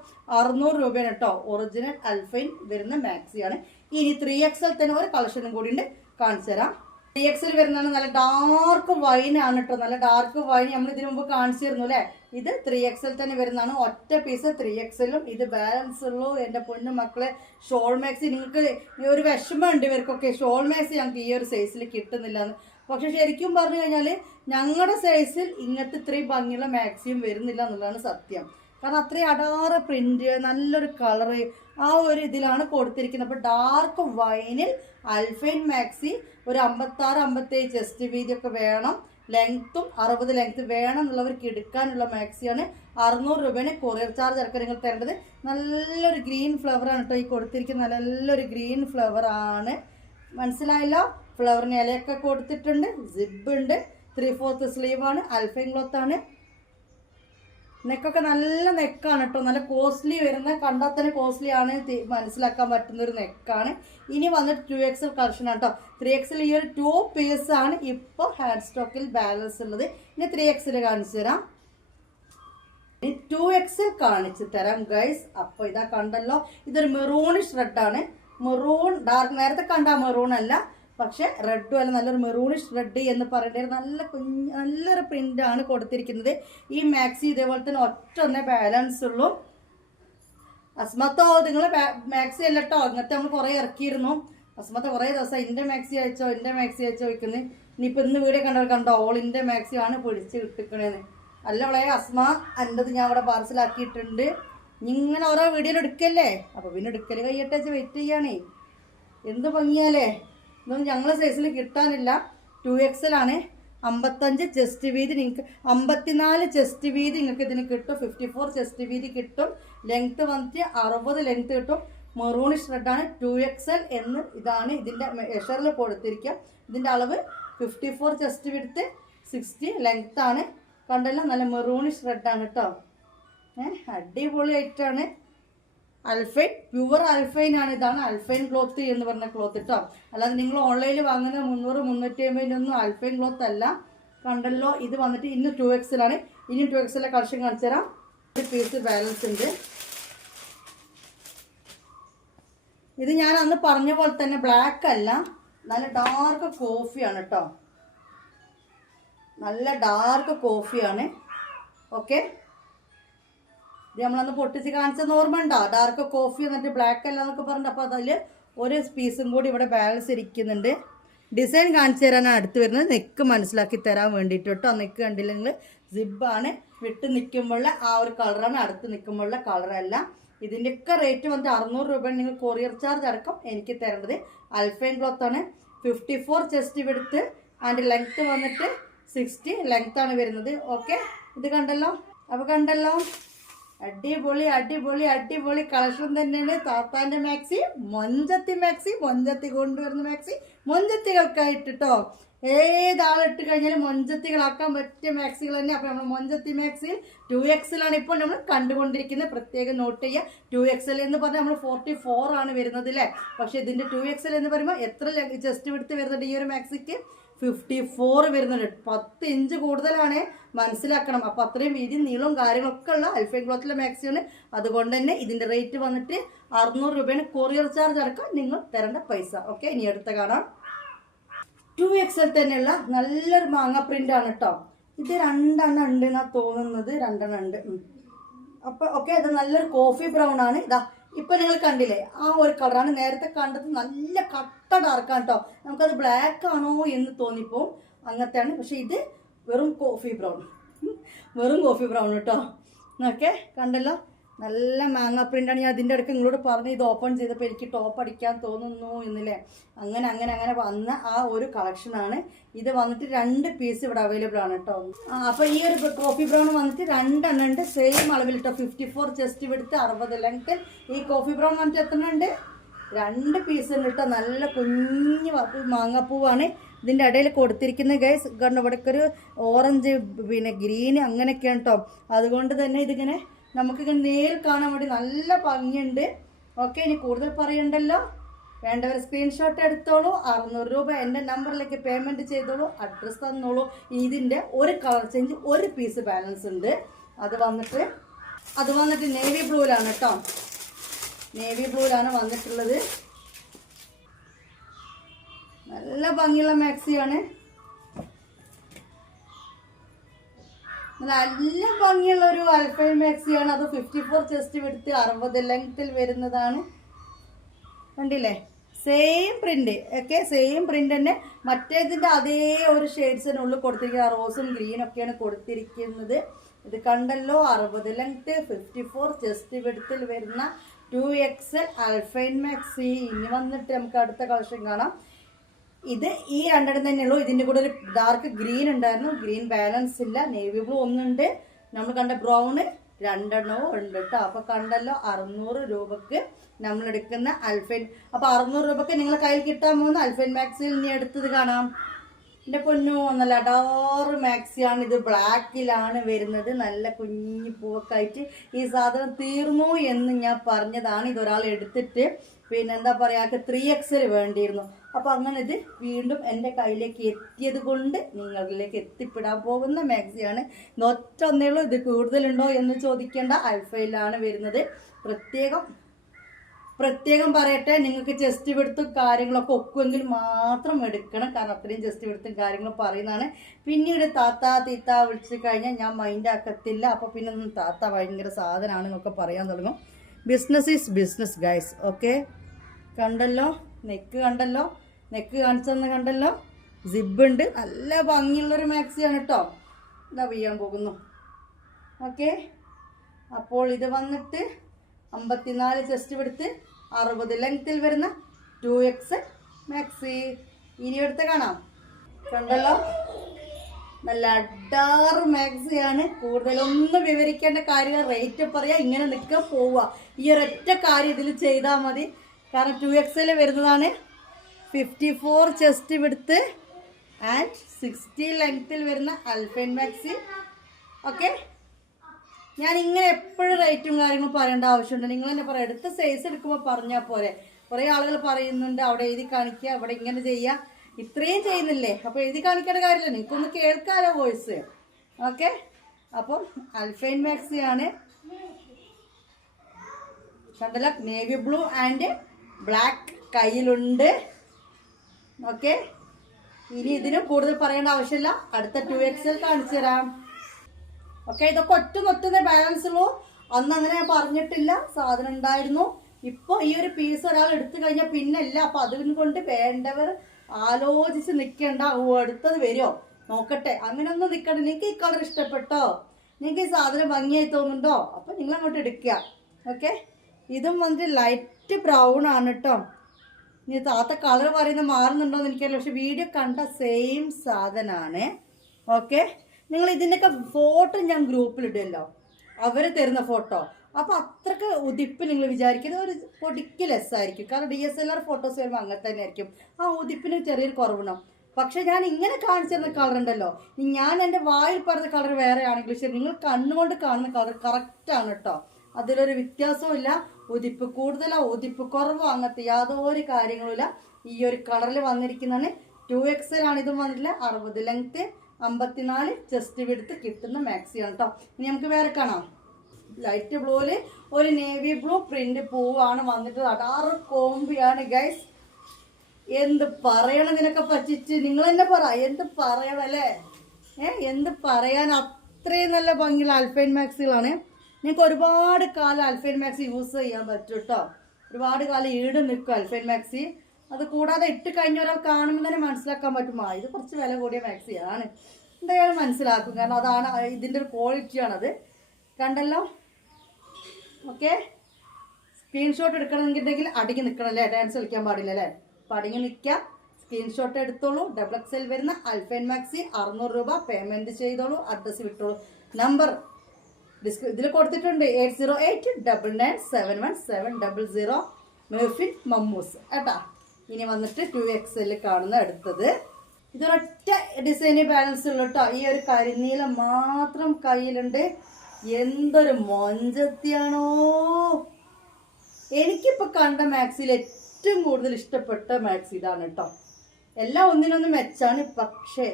600 രൂപയാണ് കേട്ടോ. ഒറിജിനൽ അൽഫൈൻ വരുന്ന മാക്സിയാണ്. ഇനി 3XL തന്നെ ഒരു കളക്ഷനും കൂടി ഉണ്ട്, കാണിച്ചു തരാം. 3XL വരുന്നതാണ്. നല്ല ഡാർക്ക് വൈൻ ആണ് കേട്ടോ. നല്ല ഡാർക്ക് വൈൻ നമ്മൾ ഇതിനു മുമ്പ് കാണിച്ചിരുന്നു അല്ലേ. ഇത് 3XL തന്നെ വരുന്നതാണ്. ഒറ്റ പീസ് 3XL-ഉം. ഇത് ബാലൻസ് ഉള്ളൂ എൻ്റെ പൊന്നു മക്കളെ. ഷോൾ മാക്സി നിങ്ങൾക്ക് ഒരു വിഷമമുണ്ട് ഇവർക്കൊക്കെ, ഷോൾ മാക്സി ഞങ്ങൾക്ക് ഈ ഒരു സൈസിൽ കിട്ടുന്നില്ല എന്ന്. പക്ഷെ ശരിക്കും പറഞ്ഞു കഴിഞ്ഞാൽ ഞങ്ങളുടെ സൈസിൽ ഇങ്ങനത്തെ ഇത്രയും ഭംഗിയുള്ള മാക്സിയും വരുന്നില്ല എന്നുള്ളതാണ് സത്യം. കാരണം അത്രയും അടാറ് പ്രിന്റ്, നല്ലൊരു കളറ്, ആ ഒരു ഇതിലാണ് കൊടുത്തിരിക്കുന്നത്. അപ്പോൾ ഡാർക്ക് വൈനിൽ അൽഫൈൻ മാക്സി ഒരു 56-57 ചെസ്റ്റ് വീതിയൊക്കെ വേണം, ലെങ്ത്തും 60 ലെങ്ത്ത് വേണം എന്നുള്ളവർക്ക് എടുക്കാനുള്ള മാക്സിയാണ്. 600 രൂപയാണ് കൊറിയർ ചാർജ് അടക്കം നിങ്ങൾ തരേണ്ടത്. നല്ലൊരു ഗ്രീൻ ഫ്ലവറാണ് കേട്ടോ ഈ കൊടുത്തിരിക്കുന്നത്, നല്ലൊരു ഗ്രീൻ ഫ്ലവർ ആണ്. മനസ്സിലായല്ലോ? ഫ്ലവറിന് ഇലയൊക്കെ കൊടുത്തിട്ടുണ്ട്, സിബ് ഉണ്ട്, 3/4 സ്ലീവാണ്, അൽഫൈൻ ക്ലോത്ത് ആണ്. നെക്കൊക്കെ നല്ല നെക്കാണ് കേട്ടോ, നല്ല കോസ്റ്റ്ലി വരുന്ന, കണ്ടാൽ തന്നെ കോസ്റ്റ്ലി ആണ് മനസ്സിലാക്കാൻ പറ്റുന്ന ഒരു നെക്കാണ്. ഇനി വന്നിട്ട് 2XL കളക്ഷൻ ആണ് കേട്ടോ. 3XL ഈ ഒരു 2 പീസ് ആണ് ഇപ്പോൾ ഹാൻഡ് സ്റ്റോക്കിൽ ബാലൻസ് ഉള്ളത്. ഇനി 3XL കാണിച്ചു തരാം, ഇനി 2XL കാണിച്ചു തരാം ഗൈസ്. അപ്പോൾ ഇതാ കണ്ടല്ലോ, ഇതൊരു മെറൂണിഷ് റെഡാണ്. മെറൂൺ ഡാർക്ക്, നേരത്തെ കണ്ട മെറൂൺ അല്ല, പക്ഷെ റെഡും അല്ല, നല്ലൊരു മെറൂണിഷ് റെഡ് എന്ന് പറയേണ്ടത് നല്ലൊരു പ്രിൻ്റാണ് കൊടുത്തിരിക്കുന്നത്. ഈ മാക്സി ഇതേപോലെ തന്നെ ഒറ്റ ബാലൻസ് ഉള്ളൂ. അസ്മത്തോ നിങ്ങൾ മാക്സി അല്ല കേട്ടോ, അങ്ങനത്തെ നമ്മൾ കുറേ ഇറക്കിയിരുന്നു. അസ്മത്ത കുറേ ദിവസം എൻ്റെ മാക്സി അയച്ചോ ചോദിക്കുന്നത്. ഇനിയിപ്പോൾ ഇന്ന് വീഡിയോ കണ്ടോ ഓളിൻ്റെ മാക്സി ആണ് പൊടിച്ച് കിട്ടിക്കണേന്ന്. അല്ല അവളെ അസ്മ, എൻ്റെത് ഞാൻ അവിടെ പാർസലാക്കിയിട്ടുണ്ട്. ഇങ്ങനെ ഓരോ വീഡിയോയിൽ എടുക്കല്ലേ, അപ്പോൾ പിന്നെ എടുക്കൽ കയ്യട്ടേച്ച് വെയിറ്റ് ചെയ്യാണേ. എന്ത് ഭംഗിയാലേ, ഇതൊന്നും ഞങ്ങളെ സൈസിൽ കിട്ടാനില്ല. 2XL ആണ്. 55 ചെസ്റ്റ് വീതി, നിങ്ങൾക്ക് 54 ചെസ്റ്റ് വീതി നിങ്ങൾക്ക് ഇതിന് കിട്ടും. 54 ചെസ്റ്റ് വീതി കിട്ടും. ലെങ്ത്ത് വന്നിട്ട് 60 ലെങ്ത്ത് കിട്ടും. മെറൂണിഷ് റെഡാണ്. 2XL എന്ന് ഇതാണ് ഇതിൻ്റെ മെഷറിൽ കൊടുത്തിരിക്കുക. ഇതിൻ്റെ അളവ് 54 ചെസ്റ്റ് വിടുത്ത്, 60 ലെങ്ത്ത് ആണ്. കണ്ടല്ലോ, നല്ല മെറൂണിഷ് റെഡാണ് കേട്ടോ. അടിപൊളി ആയിട്ടാണ്. അൽഫൈൻ, പ്യുവർ അൽഫൈൻ ആണ്. ഇതാണ് അൽഫൈൻ ക്ലോത്ത് എന്ന് പറഞ്ഞ ക്ലോത്ത് കേട്ടോ. അല്ലാതെ നിങ്ങൾ ഓൺലൈനിൽ വാങ്ങുന്ന 300-350 അൽഫൈൻ ക്ലോത്ത് അല്ല. കണ്ടല്ലോ, ഇത് വന്നിട്ട് ഇന്ന് 2XL ആണ്. ഇനി 2XL കളക്ഷൻ കാണിച്ചു തരാം. ഒരു പീസ് ബാലൻസ് ഉണ്ട്. ഇത് ഞാൻ അന്ന് പറഞ്ഞ പോലെ തന്നെ ബ്ലാക്ക് അല്ല, നല്ല ഡാർക്ക് കോഫിയാണ് കേട്ടോ. നല്ല ഡാർക്ക് കോഫിയാണ്. ഓക്കെ, ഇത് നമ്മളന്ന് പൊട്ടിച്ച് കാണിച്ചത് ഓർമ്മ ഉണ്ടോ? ഡാർക്ക് കോഫി എന്നിട്ട് ബ്ലാക്ക് അല്ല എന്നൊക്കെ പറഞ്ഞിട്ട്. അപ്പോൾ അതിൽ ഒരു പീസും കൂടി ഇവിടെ ബാലൻസ് ഇരിക്കുന്നുണ്ട്. ഡിസൈൻ കാണിച്ചു തരാനാണ് അടുത്ത് വരുന്നത്, നെക്ക് മനസ്സിലാക്കി തരാൻ വേണ്ടിയിട്ട് കേട്ടോ. നെക്ക് കണ്ടില്ലെങ്കിൽ സിബാണ്, വിട്ട് നിൽക്കുമ്പോഴുള്ള ആ ഒരു കളറാണ്, അടുത്ത് നിൽക്കുമ്പോഴുള്ള കളറല്ല. ഇതിൻ്റെയൊക്കെ റേറ്റ് വന്നിട്ട് 600 രൂപയാണ് നിങ്ങൾ കൊറിയർ ചാർജ് അടക്കം എനിക്ക് തരേണ്ടത്. അൽഫൈൻ ക്ലോത്താണ്. 54 ചെസ്റ്റ് വിടുത്ത് ആൻഡ് ലെങ്ത്ത് വന്നിട്ട് 60 ലെങ്ത്താണ് വരുന്നത്. ഓക്കെ, ഇത് കണ്ടല്ലോ. അപ്പോൾ കണ്ടല്ലോ, അടിപൊളി അടിപൊളി അടിപൊളി കളക്ഷൻ തന്നെയാണ്. താത്താൻ്റെ മാക്സി, മൊഞ്ചത്തി കൊണ്ടുവരുന്ന മാക്സി മൊഞ്ചത്തികൾക്കായിട്ട് കേട്ടോ. ഏതാളിട്ട് കഴിഞ്ഞാലും മൊഞ്ചത്തികളാക്കാൻ പറ്റിയ മാക്സികൾ തന്നെ. അപ്പോൾ നമ്മൾ മൊഞ്ചത്തി മാക്സിയിൽ 2XL ആണ് ഇപ്പോൾ നമ്മൾ കണ്ടുകൊണ്ടിരിക്കുന്നത്. പ്രത്യേകം നോട്ട് ചെയ്യുക. 2XL എന്ന് പറഞ്ഞാൽ നമ്മൾ 44 ആണ് വരുന്നത് അല്ലേ. പക്ഷേ ഇതിൻ്റെ 2XL എന്ന് പറയുമ്പോൾ എത്ര ചെസ്റ്റ് വിടുത്ത് വരുന്നുണ്ട് ഈ ഒരു മാക്സിക്ക്? 54 വരുന്നുണ്ട്. 10 ഇഞ്ച് കൂടുതലാണ്, മനസ്സിലാക്കണം. അപ്പോൾ അത്രയും വീതി നീളവും കാര്യങ്ങളൊക്കെ ഉള്ള അൽഫൈൻ ക്ലോത്തിലെ മാക്സിയാണ്. അതുകൊണ്ട് തന്നെ ഇതിൻ്റെ റേറ്റ് വന്നിട്ട് 600 രൂപയാണ് കൊറിയർ ചാർജ് അടക്കം നിങ്ങൾ തരേണ്ട പൈസ. ഓക്കെ, ഇനി അടുത്ത കാണാം. 2XL തന്നെയുള്ള നല്ലൊരു മാങ്ങ പ്രിൻ്റാണ് കേട്ടോ. ഇത് 2 എണ്ണം ഉണ്ട് എന്നാണ് തോന്നുന്നത്, 2 എണ്ണം ഉണ്ട്. അപ്പോൾ ഓക്കെ, ഇത് നല്ലൊരു കോഫി ബ്രൗൺ ആണ്. ഇതാ ഇപ്പം നിങ്ങൾ കണ്ടില്ലേ, ആ ഒരു കളറാണ്. നേരത്തെ കണ്ടത് നല്ല കട്ട ഡാർക്കാണ് കേട്ടോ. നമുക്കത് ബ്ലാക്ക് ആണോ എന്ന് തോന്നിപ്പോവും, അങ്ങനത്തെയാണ്. പക്ഷെ ഇത് വെറും കോഫി ബ്രൗൺ കേട്ടോ. ഓക്കെ, കണ്ടല്ലോ, നല്ല മാങ്ങ പ്രിൻ്റാണ്. ഞാൻ അതിൻ്റെ ഇടയ്ക്ക് നിങ്ങളോട് പറഞ്ഞ് ഇത് ഓപ്പൺ ചെയ്തപ്പോൾ എനിക്ക് ടോപ്പ് അടിക്കാൻ തോന്നുന്നു എന്നില്ലേ. അങ്ങനെ വന്ന ആ ഒരു കളക്ഷനാണ്. ഇത് വന്നിട്ട് 2 പീസ് ഇവിടെ അവൈലബിൾ ആണ് കേട്ടോ. അപ്പോൾ ഈ ഒരു കോഫി ബ്രൗൺ വന്നിട്ട് 2 എണ്ണം ഉണ്ട്, സെയിം അളവിൽ കേട്ടോ. 54 ചെസ്റ്റ് വിടുത്ത്, 60 ലെങ്ത്ത്. ഈ കോഫി ബ്രൗൺ വന്നിട്ട് എത്ര ഉണ്ട്? 2 പീസ് ഉണ്ട് കേട്ടോ. നല്ല കുഞ്ഞ് മാങ്ങാപ്പൂവാണ് ഇതിൻ്റെ ഇടയിൽ കൊടുത്തിരിക്കുന്നത് ഗൈസ്. കാരണം ഇവിടേക്ക് ഒരു ഓറഞ്ച്, പിന്നെ ഗ്രീൻ അങ്ങനെയൊക്കെയാണ് കേട്ടോ. അതുകൊണ്ട് തന്നെ ഇതിങ്ങനെ നമുക്കിങ്ങനെ നേരിൽ കാണാൻ വേണ്ടി നല്ല ഭംഗിയുണ്ട്. ഓക്കെ, ഇനി കൂടുതൽ പറയണ്ടല്ലോ. വേണ്ടവർ സ്ക്രീൻഷോട്ട് എടുത്തോളൂ. 600 രൂപ എൻ്റെ നമ്പറിലേക്ക് പേയ്മെൻറ്റ് ചെയ്തോളൂ, അഡ്രസ്സ് തന്നോളൂ. ഇതിൻ്റെ ഒരു കളർ ചേഞ്ച്, ഒരു പീസ് ബാലൻസ് ഉണ്ട്. അത് വന്നിട്ട് നേവി ബ്ലൂവിലാണ് കേട്ടോ. നേവി ബ്ലൂവിലാണ് വന്നിട്ടുള്ളത്. നല്ല ഭംഗിയുള്ള മാക്സിയാണ്, നല്ല ഭംഗിയുള്ള ഒരു അൽഫൈൻ മാക്സിയാണ്. അത് 54 ചെസ്റ്റ് വിടുത്ത്, 60 ലെങ്ത്തിൽ വരുന്നതാണ്. കണ്ടില്ലേ, same print. Okay, same print തന്നെ. മറ്റേതിൻ്റെ അതേ ഒരു ഷെയ്ഡ്സിനുള്ളിൽ കൊടുത്തിരിക്കുന്നത് റോസും ഗ്രീനും ഒക്കെയാണ് കൊടുത്തിരിക്കുന്നത്. ഇത് കണ്ടല്ലോ 60 ലെങ്ത് 54 ചെസ്റ്റ് വിഡ്ത്തിൽ വരുന്ന 2XL അൽഫൈൻ മാക്സി. ഇനി വന്നിട്ട് നമുക്ക് അടുത്ത കളക്ഷൻ കാണാം. ഇത് ഈ രണ്ടെണ്ണം തന്നെയുള്ളൂ. ഇതിൻ്റെ കൂടെ ഒരു ഡാർക്ക് ഗ്രീൻ ഉണ്ടായിരുന്നു, ഗ്രീൻ ബാലൻസ് ഇല്ല. നേവി ബ്ലൂ ഒന്നുണ്ട്, നമ്മൾ കണ്ട ബ്രൗണ് രണ്ടെണ്ണവും ഉണ്ട് കേട്ടോ. അപ്പോൾ കണ്ടല്ലോ 600 രൂപക്ക് നമ്മൾ എടുക്കുന്ന അൽഫൈൻ. അപ്പോൾ 600 രൂപക്ക് നിങ്ങളെ കയ്യിൽ കിട്ടാൻ പോകുന്ന അൽഫൈൻ മാക്സിയിൽ ഇനി എടുത്തത് കാണാം. എൻ്റെ പൊന്നു നല്ല അടാറ് മാക്സിയാണ്. ഇത് ബ്ലാക്കിലാണ് വരുന്നത്, നല്ല കുഞ്ഞി പൂവൊക്കെ ആയിട്ട്. ഈ സാധനം തീർന്നു എന്ന് ഞാൻ പറഞ്ഞതാണ്. ഇതൊരാൾ എടുത്തിട്ട് പിന്നെ എന്താ പറയുക 3XL വേണ്ടിയിരുന്നു. അപ്പോൾ അങ്ങനെ ഇത് വീണ്ടും എൻ്റെ കയ്യിലേക്ക് എത്തിയത് കൊണ്ട് നിങ്ങളിലേക്ക് എത്തിപ്പെടാൻ പോകുന്ന മാക്സിയാണ്. ഒറ്റ ഒന്നേ ഉള്ളൂ. ഇത് കൂടുതലുണ്ടോ എന്ന് ചോദിക്കേണ്ട, അൽഫയിലാണ് വരുന്നത്. പ്രത്യേകം പറയട്ടെ, നിങ്ങൾക്ക് ചെസ്റ്റ് വിടുത്തും കാര്യങ്ങളൊക്കെ ഒക്കുമെങ്കിൽ മാത്രം എടുക്കണം. കാരണം അത്രയും ചെസ്റ്റ് വിടുത്തും കാര്യങ്ങളും പറയുന്നതാണ്. പിന്നീട് താത്ത തീത്ത വിളിച്ച് കഴിഞ്ഞാൽ ഞാൻ മൈൻഡ് ആക്കത്തില്ല. അപ്പോൾ പിന്നെ താത്ത ഭയങ്കര സാധനമാണെന്നൊക്കെ പറയാൻ തുടങ്ങും. Business is business guys. Okay, കണ്ടല്ലോ നെക്ക്, കണ്ടല്ലോ നെക്ക് കാണിച്ചെന്ന് കണ്ടല്ലോ. സിബുണ്ട്, നല്ല ഭംഗിയുള്ളൊരു മാക്സിയാണ് കേട്ടോ. ഇതാ ചെയ്യാൻ പോകുന്നു. ഓക്കെ, അപ്പോൾ ഇത് വന്നിട്ട് 54 ചെസ്റ്റ് വിടുത്ത് 60 ലെങ്ത്തിൽ വരുന്ന 2XL മാക്സി. ഇനി എടുത്ത് കാണാം. കണ്ടല്ലോ നല്ല അഡാറ് മാക്സിയാണ്. കൂടുതലൊന്നും വിവരിക്കേണ്ട കാര്യങ്ങൾ, റേറ്റ് പറയാം, ഇങ്ങനെ നിൽക്കുക പോവുക. ഈ ഒരൊറ്റ കാര്യം ഇതിൽ ചെയ്താൽ മതി. കാരണം 2XL വരുന്നതാണ്. 54 ചെസ്റ്റ് വിടുത്ത് ആൻഡ് 60 ലെങ്ത്തിൽ വരുന്ന അൽഫൈൻ മാക്സി. ഓക്കെ, ഞാൻ ഇങ്ങനെ എപ്പോഴും റേറ്റും കാര്യങ്ങളും പറയേണ്ട ആവശ്യമുണ്ട്. നിങ്ങൾ തന്നെ പറയാം, എടുത്ത സൈസ് എടുക്കുമ്പോൾ പറഞ്ഞാൽ പോരെ. കുറേ ആളുകൾ പറയുന്നുണ്ട് അവിടെ എഴുതി കാണിക്കുക, അവിടെ ഇങ്ങനെ ചെയ്യുക, ഇത്രയും ചെയ്യുന്നില്ലേ. അപ്പോൾ എഴുതി കാണിക്കേണ്ട കാര്യമില്ല, നിങ്ങൾക്കൊന്ന് കേൾക്കാമല്ലോ വോയിസ്. ഓക്കെ, അപ്പം അൽഫൈൻ മാക്സിയാണ്. കണ്ടല്ലോ നേവി ബ്ലൂ ആൻഡ് ബ്ലാക്ക് കയ്യിലുണ്ട്. ഓക്കെ, ഇനി ഇതിനും കൂടുതൽ പറയേണ്ട ആവശ്യമില്ല. അടുത്ത 2XL കാണിച്ചു തരാം. ഓക്കെ, ഇതൊക്കെ ഒറ്റ ബാലൻസ് ഉള്ളൂ. അന്ന് അങ്ങനെ ഞാൻ പറഞ്ഞിട്ടില്ല, സാധനം ഉണ്ടായിരുന്നു. ഇപ്പോൾ ഈ ഒരു പീസ് ഒരാൾ എടുത്തു കഴിഞ്ഞാൽ പിന്നെ ഇല്ല. അപ്പോൾ അതുകൊണ്ട് വേണ്ടവർ ആലോചിച്ച് നിൽക്കേണ്ട. അടുത്തത് വരുമോ നോക്കട്ടെ, അങ്ങനെയൊന്നും നിൽക്കണ്ട. നിങ്ങൾക്ക് ഈ കളർ ഇഷ്ടപ്പെട്ടോ, നിങ്ങൾക്ക് ഈ സാധനം ഭംഗിയായി തോന്നുന്നുണ്ടോ, അപ്പോൾ നിങ്ങൾ അങ്ങോട്ട് എടുക്കുക. ഓക്കെ, ഇതും വന്നിട്ട് ലൈറ്റ് ബ്രൗൺ ആണ് കേട്ടോ. ഇനി താത്ത കളർ പറയുന്നത് മാറുന്നുണ്ടോ എന്ന് എനിക്കറിയില്ല, പക്ഷെ വീഡിയോ കണ്ട സെയിം സാധനമാണ്. ഓക്കെ, നിങ്ങൾ ഇതിൻ്റെയൊക്കെ ഫോട്ടോ ഞാൻ ഗ്രൂപ്പിലിടുമല്ലോ, അവർ തരുന്ന ഫോട്ടോ. അപ്പോൾ അത്രയ്ക്ക് ഉതിപ്പ് നിങ്ങൾ വിചാരിക്കുന്നത് ഒരു പൊടിക്ക് ലെസ്സായിരിക്കും. കാരണം DSLR ഫോട്ടോസ് വരുമ്പോൾ അങ്ങനെ തന്നെ ആയിരിക്കും. ആ ഉതിപ്പിന് ചെറിയൊരു കുറവുണ്ടാവും. പക്ഷെ ഞാൻ ഇങ്ങനെ കാണിച്ചിരുന്ന കളർ ഉണ്ടല്ലോ, ഞാൻ എൻ്റെ വായിൽ പറഞ്ഞ കളർ വേറെ ആണെങ്കിലും ശരി, നിങ്ങൾ കണ്ണുകൊണ്ട് കാണുന്ന കളർ കറക്റ്റാണ് കേട്ടോ. അതിലൊരു വ്യത്യാസവും ഇല്ല. ഉതിപ്പ് കൂടുതലോ ഉതിപ്പ് കുറവോ അങ്ങനത്തെ യാതൊരു കാര്യങ്ങളുമില്ല. ഈ ഒരു കളറിൽ വന്നിരിക്കുന്നതാണ്. 2XL ആണ് ഇതും വന്നിട്ടില്ല. 60 ലെങ്ത്ത് 54 ചെസ്റ്റ് വിടുത്ത് കിട്ടുന്ന മാക്സിയാണ് കേട്ടോ. ഇനി നമുക്ക് വേറെ കാണാം. ലൈറ്റ് ബ്ലൂവിൽ ഒരു നേവി ബ്ലൂ പ്രിന്റ് പൂവാണ് വന്നിട്ട്. അടാറ് കോമ്പിയാണ് ഗൈസ്. എന്ത് പറയണം ഇതിനൊക്കെ പറ്റിച്ച്, നിങ്ങൾ തന്നെ പറ, എന്ത് പറയണം അല്ലേ? എന്ത് പറയാൻ, അത്രയും നല്ല ഭംഗിയുള്ള അൽഫൈൻ മാക്സികളാണ്. നിങ്ങൾക്ക് ഒരുപാട് കാലം അൽഫൈൻ മാക്സി യൂസ് ചെയ്യാൻ പറ്റും കേട്ടോ. ഒരുപാട് കാലം ഈട് നിൽക്കും അൽഫൈൻ മാക്സി. അത് കൂടാതെ ഇട്ട് കഴിഞ്ഞ ഒരാൾ കാണുമ്പോൾ തന്നെ മനസ്സിലാക്കാൻ പറ്റും, ഇത് കുറച്ച് വില കൂടിയ മാക്സിയാണ്, എന്തായാലും മനസ്സിലാക്കും. കാരണം അതാണ് ഇതിൻ്റെ ഒരു ക്വാളിറ്റിയാണത്. കണ്ടല്ലോ. ഓക്കെ, സ്ക്രീൻഷോട്ട് എടുക്കണമെന്നുണ്ടെങ്കിൽ അടങ്ങി നിൽക്കണം അല്ലേ, ഡാൻസ് കളിക്കാൻ പാടില്ല അല്ലേ. അപ്പോൾ അടങ്ങി നിൽക്കുക, സ്ക്രീൻഷോട്ട് എടുത്തോളൂ. XXL വരുന്ന അൽഫൈൻ മാക്സി 600 രൂപ പേയ്മെൻറ്റ് ചെയ്തോളൂ. അഡ്രസ്സ് വിട്ടോളൂ. നമ്പർ ഇതിൽ കൊടുത്തിട്ടുണ്ട് 8089971700 മെർഫിൻ മമ്മൂസ് കേട്ടാ. ഇനി വന്നിട്ട് 2XL കാണുന്ന അടുത്തത്. ഇതൊരൊറ്റ ഡിസൈന് ബാലൻസ് ഉള്ളു കേട്ടോ. ഈ ഒരു കരിനീലം മാത്രം കയ്യിലുണ്ട്. എന്തൊരു മൊഞ്ചത്തിയാണോ. എനിക്കിപ്പോൾ കണ്ട മാക്സിയിൽ ഏറ്റവും കൂടുതൽ ഇഷ്ടപ്പെട്ട മാക്സി ഇതാണ് കേട്ടോ. എല്ലാം ഒന്നിനൊന്നും മെച്ചാണ്, പക്ഷേ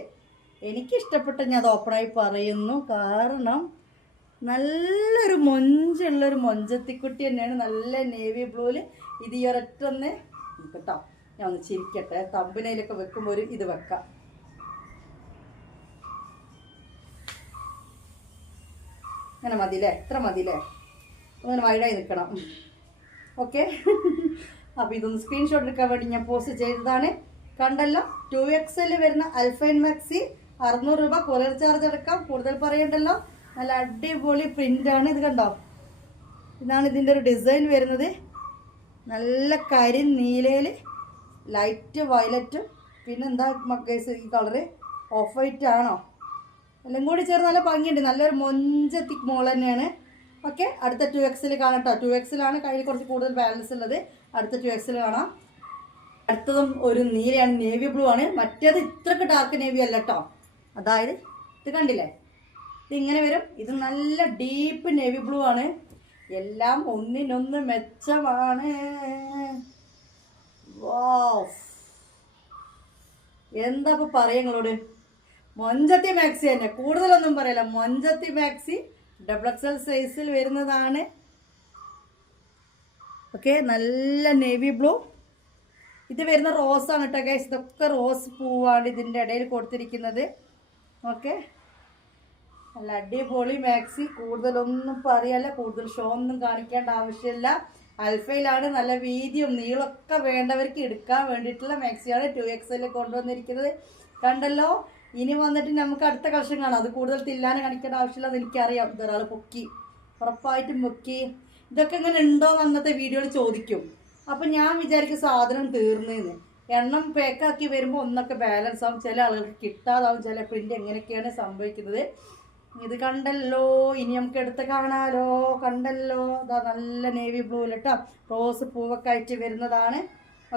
എനിക്കിഷ്ടപ്പെട്ട ഞാൻ അത് ഓപ്പണായി പറയുന്നു. കാരണം നല്ലൊരു മൊഞ്ചുള്ളൊരു മൊഞ്ചത്തിക്കുട്ടി തന്നെയാണ്. നല്ല നേവി ബ്ലൂവിൽ ഇത് ഈ ഒരൊറ്റൊന്ന് കേട്ടോ. ഞാൻ ഒന്ന് ചിരിക്കട്ടെ, തമ്പിനയിലൊക്കെ വെക്കുമ്പോൾ ഒരു ഇത് വെക്കാം. അങ്ങനെ മതിയില്ലേ, എത്ര മതിയില്ലേ, അങ്ങനെ വൈഡായി നിൽക്കണം. ഓക്കെ, അപ്പോൾ ഇതൊന്ന് സ്ക്രീൻഷോട്ട് എടുക്കാൻ വേണ്ടി ഞാൻ പോസ്റ്റ് ചെയ്തതാണ്. കണ്ടല്ലോ, 2XL വരുന്ന അൽഫൈൻ മാക്സി 600 രൂപ കൊറിയർ ചാർജ് അടക്കാം. കൂടുതൽ പറയണ്ടല്ലോ. നല്ല അടിപൊളി പ്രിൻ്റാണ്. ഇത് കണ്ടോ, ഇതാണ് ഇതിൻ്റെ ഒരു ഡിസൈൻ വരുന്നത്. നല്ല കരിനീലയിൽ ലൈറ്റ് വയലറ്റും പിന്നെന്താ മക്കേസ് ഈ കളറ് ഓഫ് വൈറ്റ് ആണോ, എല്ലാം കൂടി ചേർന്ന് നല്ല ഭംഗിയുണ്ട്. നല്ലൊരു മൊഞ്ചത്തി മോൾ തന്നെയാണ്. ഓക്കെ, അടുത്ത 2XL കാണാം കേട്ടോ. 2XL ആണ് കയ്യിൽ കുറച്ച് കൂടുതൽ ബാലൻസ് ഉള്ളത്. അടുത്ത 2XL കാണാം. അടുത്തതും ഒരു നീലയാണ്, നേവി ബ്ലൂ ആണ്. മറ്റേത് ഇത്രക്ക് ഡാർക്ക് നേവി അല്ല കേട്ടോ. അതായത് ഇത് കണ്ടില്ലേ, ഇതിങ്ങനെ വരും. ഇത് നല്ല ഡീപ്പ് നേവി ബ്ലൂ ആണ്. എല്ലാം ഒന്നിനൊന്ന് മെച്ചമാണ്. വാവ്, എന്താ ഇപ്പൊ പറയാ നിങ്ങളോട്. മൊഞ്ചത്തി മാക്സി തന്നെ, കൂടുതലൊന്നും പറയല. മൊഞ്ചത്തി മാക്സി XXL സൈസിൽ വരുന്നതാണ്. ഓക്കെ, നല്ല നേവി ബ്ലൂ. ഇത് വരുന്ന റോസാണ് കേട്ടോ ഗൈസ്. ഇതൊക്കെ റോസ് പൂവാണ് ഇതിൻ്റെ ഇടയിൽ കൊടുത്തിരിക്കുന്നത്. ഓക്കെ, നല്ല അടിപൊളി മാക്സി. കൂടുതലൊന്നും പറയല്ല, കൂടുതൽ ഷോ ഒന്നും കാണിക്കേണ്ട ആവശ്യമില്ല. അൽഫയിലാണ്. നല്ല വീതിയും നീളമൊക്കെ വേണ്ടവർക്ക് എടുക്കാൻ വേണ്ടിയിട്ടുള്ള മാക്സിയാണ് 2XL കൊണ്ടുവന്നിരിക്കുന്നത്. കണ്ടല്ലോ. ഇനി വന്നിട്ട് നമുക്ക് അടുത്ത കളക്ഷൻ കാണാം. അത് കൂടുതൽ തില്ലാൻ കാണിക്കേണ്ട ആവശ്യമില്ല, അത് എനിക്കറിയാം. ഇതൊരാൾ പൊക്കി, ഉറപ്പായിട്ടും പൊക്കി. ഇതൊക്കെ ഇങ്ങനെ ഉണ്ടോ എന്ന് അന്നത്തെ വീഡിയോയിൽ ചോദിക്കും. അപ്പം ഞാൻ വിചാരിക്കും സാധനം തീർന്നേന്ന്. എണ്ണം പാക്കാക്കി വരുമ്പോൾ ഒന്നൊക്കെ ബാലൻസ് ആവും, ചില ആളുകൾക്ക് കിട്ടാതാവും, ചില പ്രിൻ്റ് എങ്ങനെയൊക്കെയാണ് സംഭവിക്കുന്നത്. ഇത് കണ്ടല്ലോ. ഇനി നമുക്ക് എടുത്ത് കാണാലോ. കണ്ടല്ലോ, ഇതാ നല്ല നേവി ബ്ലൂവിൽ കേട്ടോ റോസ് പൂവൊക്കെ ആയിട്ട് വരുന്നതാണ്.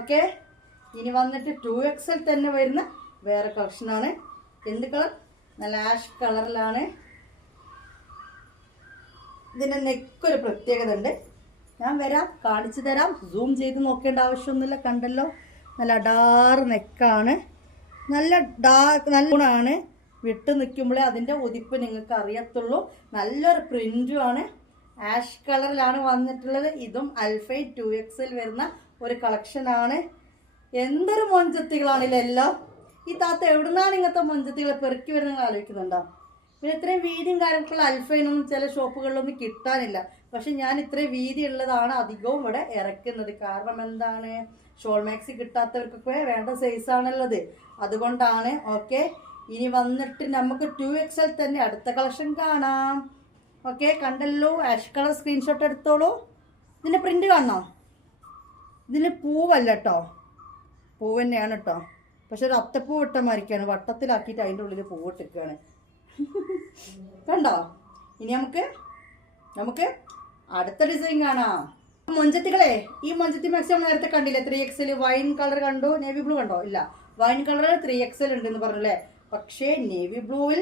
ഓക്കെ, ഇനി വന്നിട്ട് 2XL തന്നെ വരുന്ന വേറെ കളക്ഷനാണ്. എന്ത് കളർ? നല്ല ആഷ് കളറിലാണ്. ഇതിൻ്റെ നെക്കൊരു പ്രത്യേകത ഉണ്ട്. ഞാൻ വരാം, കാണിച്ചു തരാം. സൂം ചെയ്ത് നോക്കേണ്ട ആവശ്യമൊന്നുമില്ല. കണ്ടല്ലോ, നല്ല അടാറ് നെക്കാണ്. നല്ല നല്ല ഗുണമാണ്. വിട്ട് നിൽക്കുമ്പോഴേ അതിൻ്റെ ഉതിപ്പ് നിങ്ങൾക്ക് അറിയത്തുള്ളൂ. നല്ലൊരു പ്രിൻറ്റുമാണ്. ആഷ് കളറിലാണ് വന്നിട്ടുള്ളത്. ഇതും അൽഫൈ 2XL വരുന്ന ഒരു കളക്ഷനാണ്. എന്തൊരു മൊഞ്ചത്തികളാണില്ല എല്ലാം. ഈ താത്ത എവിടുന്നാണ് ഇങ്ങനത്തെ മൊഞ്ചത്തികളെ പെറുക്കി വരുന്നത് ആലോചിക്കുന്നുണ്ടോ? പിന്നെ ഇത്രയും വീതിയും കാര്യങ്ങൾക്കുള്ള അൽഫൈനൊന്നും ചില ഷോപ്പുകളിലൊന്നും കിട്ടാനില്ല. പക്ഷെ ഞാൻ ഇത്രയും വീതി ഉള്ളതാണ് അധികവും ഇവിടെ ഇറക്കുന്നത്. കാരണം എന്താണ്, ഷോൾ മാക്സി കിട്ടാത്തവർക്കൊക്കെ വേണ്ട സൈസാണുള്ളത്, അതുകൊണ്ടാണ്. ഓക്കെ, ഇനി വന്നിട്ട് നമുക്ക് 2XL തന്നെ അടുത്ത കളക്ഷൻ കാണാം. ഓക്കെ, കണ്ടല്ലോ. ആഷ് കളർ സ്ക്രീൻഷോട്ട് എടുത്തോളൂ. ഇതിൻ്റെ പ്രിൻ്റ് കാണണോ? ഇതിന് പൂവല്ല കേട്ടോ, പൂവ് തന്നെയാണ് കേട്ടോ. പക്ഷെ ഒരു അത്തപ്പൂ ഇട്ട മാതിരിക്കാണ്, വട്ടത്തിലാക്കിയിട്ട് അതിൻ്റെ ഉള്ളിൽ പൂവിട്ടിരിക്കുകയാണ്. കണ്ടോ? ഇനി നമുക്ക് അടുത്ത ഡിസൈൻ കാണാം. മൊഞ്ചത്തികളെ, ഈ മൊഞ്ചത്തി മാക്സി നമ്മൾ നേരത്തെ കണ്ടില്ലേ? 3XL വൈൻ കളർ കണ്ടു, നേവി ബ്ലൂ കണ്ടോ? ഇല്ല, വൈൻ കളർ 3XL ഉണ്ടെന്ന് പറഞ്ഞല്ലേ. പക്ഷേ നേവി ബ്ലൂവിൽ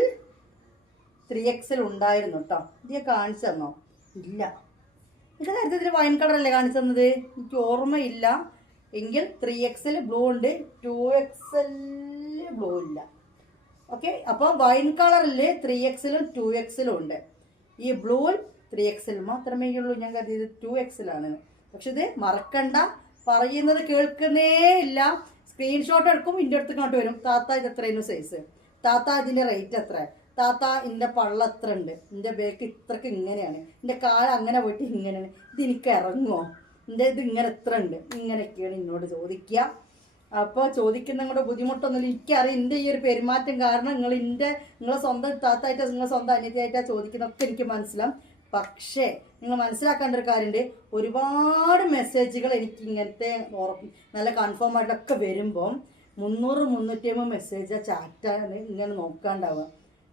3XL ഉണ്ടായിരുന്നു കേട്ടോ. ഇത് കാണിച്ചു തന്നോ? ഇല്ല. ഇത് നേരത്തെ ഇതിൽ വൈൻ കളറല്ലേ കാണിച്ചു തന്നത്? എനിക്ക് ഓർമ്മയില്ല. എങ്കിൽ 3XL ബ്ലൂ ഉണ്ട്, 2XL ബ്ലൂ ഇല്ല. ഓക്കെ, അപ്പോൾ വൈൻ കളറിൽ 3XL-ഉം 2XL-ഉം ഉണ്ട്. ഈ ബ്ലൂവിൽ 3XL മാത്രമേ ഉള്ളൂ. ഞാൻ കരുതിയത് 2XL ആണ്. പക്ഷെ ഇത് മറക്കണ്ട, പറയുന്നത് കേൾക്കുന്നേ ഇല്ല. സ്ക്രീൻഷോട്ട് എടുക്കും, ഇൻ്റെ അടുത്ത് ഇങ്ങോട്ട് വരും. താത്ത ഇത് എത്രയായിരുന്നു സൈസ്? താത്ത ഇതിൻ്റെ റേറ്റ് എത്ര? താത്ത എൻ്റെ പള്ള എത്ര ഉണ്ട്? എൻ്റെ ബേക്ക് ഇത്രക്ക് ഇങ്ങനെയാണ്, എൻ്റെ കാല് അങ്ങനെ പോയിട്ട് ഇങ്ങനെയാണ്, ഇത് എനിക്ക് ഇറങ്ങുമോ? എൻ്റെ ഇത് ഇങ്ങനെ എത്ര ഉണ്ട്? ഇങ്ങനെയൊക്കെയാണ് എന്നോട് ചോദിക്കുക. അപ്പോൾ ചോദിക്കുന്ന നിങ്ങളുടെ ബുദ്ധിമുട്ടൊന്നുമില്ല, എനിക്കറിയാം. എൻ്റെ ഈ ഒരു പെരുമാറ്റം കാരണം നിങ്ങളെ സ്വന്തം താത്തായിട്ടോ നിങ്ങളെ സ്വന്തം അനിയത്തിയായിട്ടോ ചോദിക്കുന്നതൊക്കെ എനിക്ക് മനസ്സിലാവും. പക്ഷേ നിങ്ങൾ മനസ്സിലാക്കേണ്ട ഒരു കാര്യമുണ്ട്, ഒരുപാട് മെസ്സേജുകൾ എനിക്ക് ഇങ്ങനത്തെ നല്ല കൺഫേം ആയിട്ടൊക്കെ വരുമ്പം 300-350 മെസ്സേജ് ചാറ്റാണ് ഇങ്ങനെ നോക്കാണ്ടാവുക.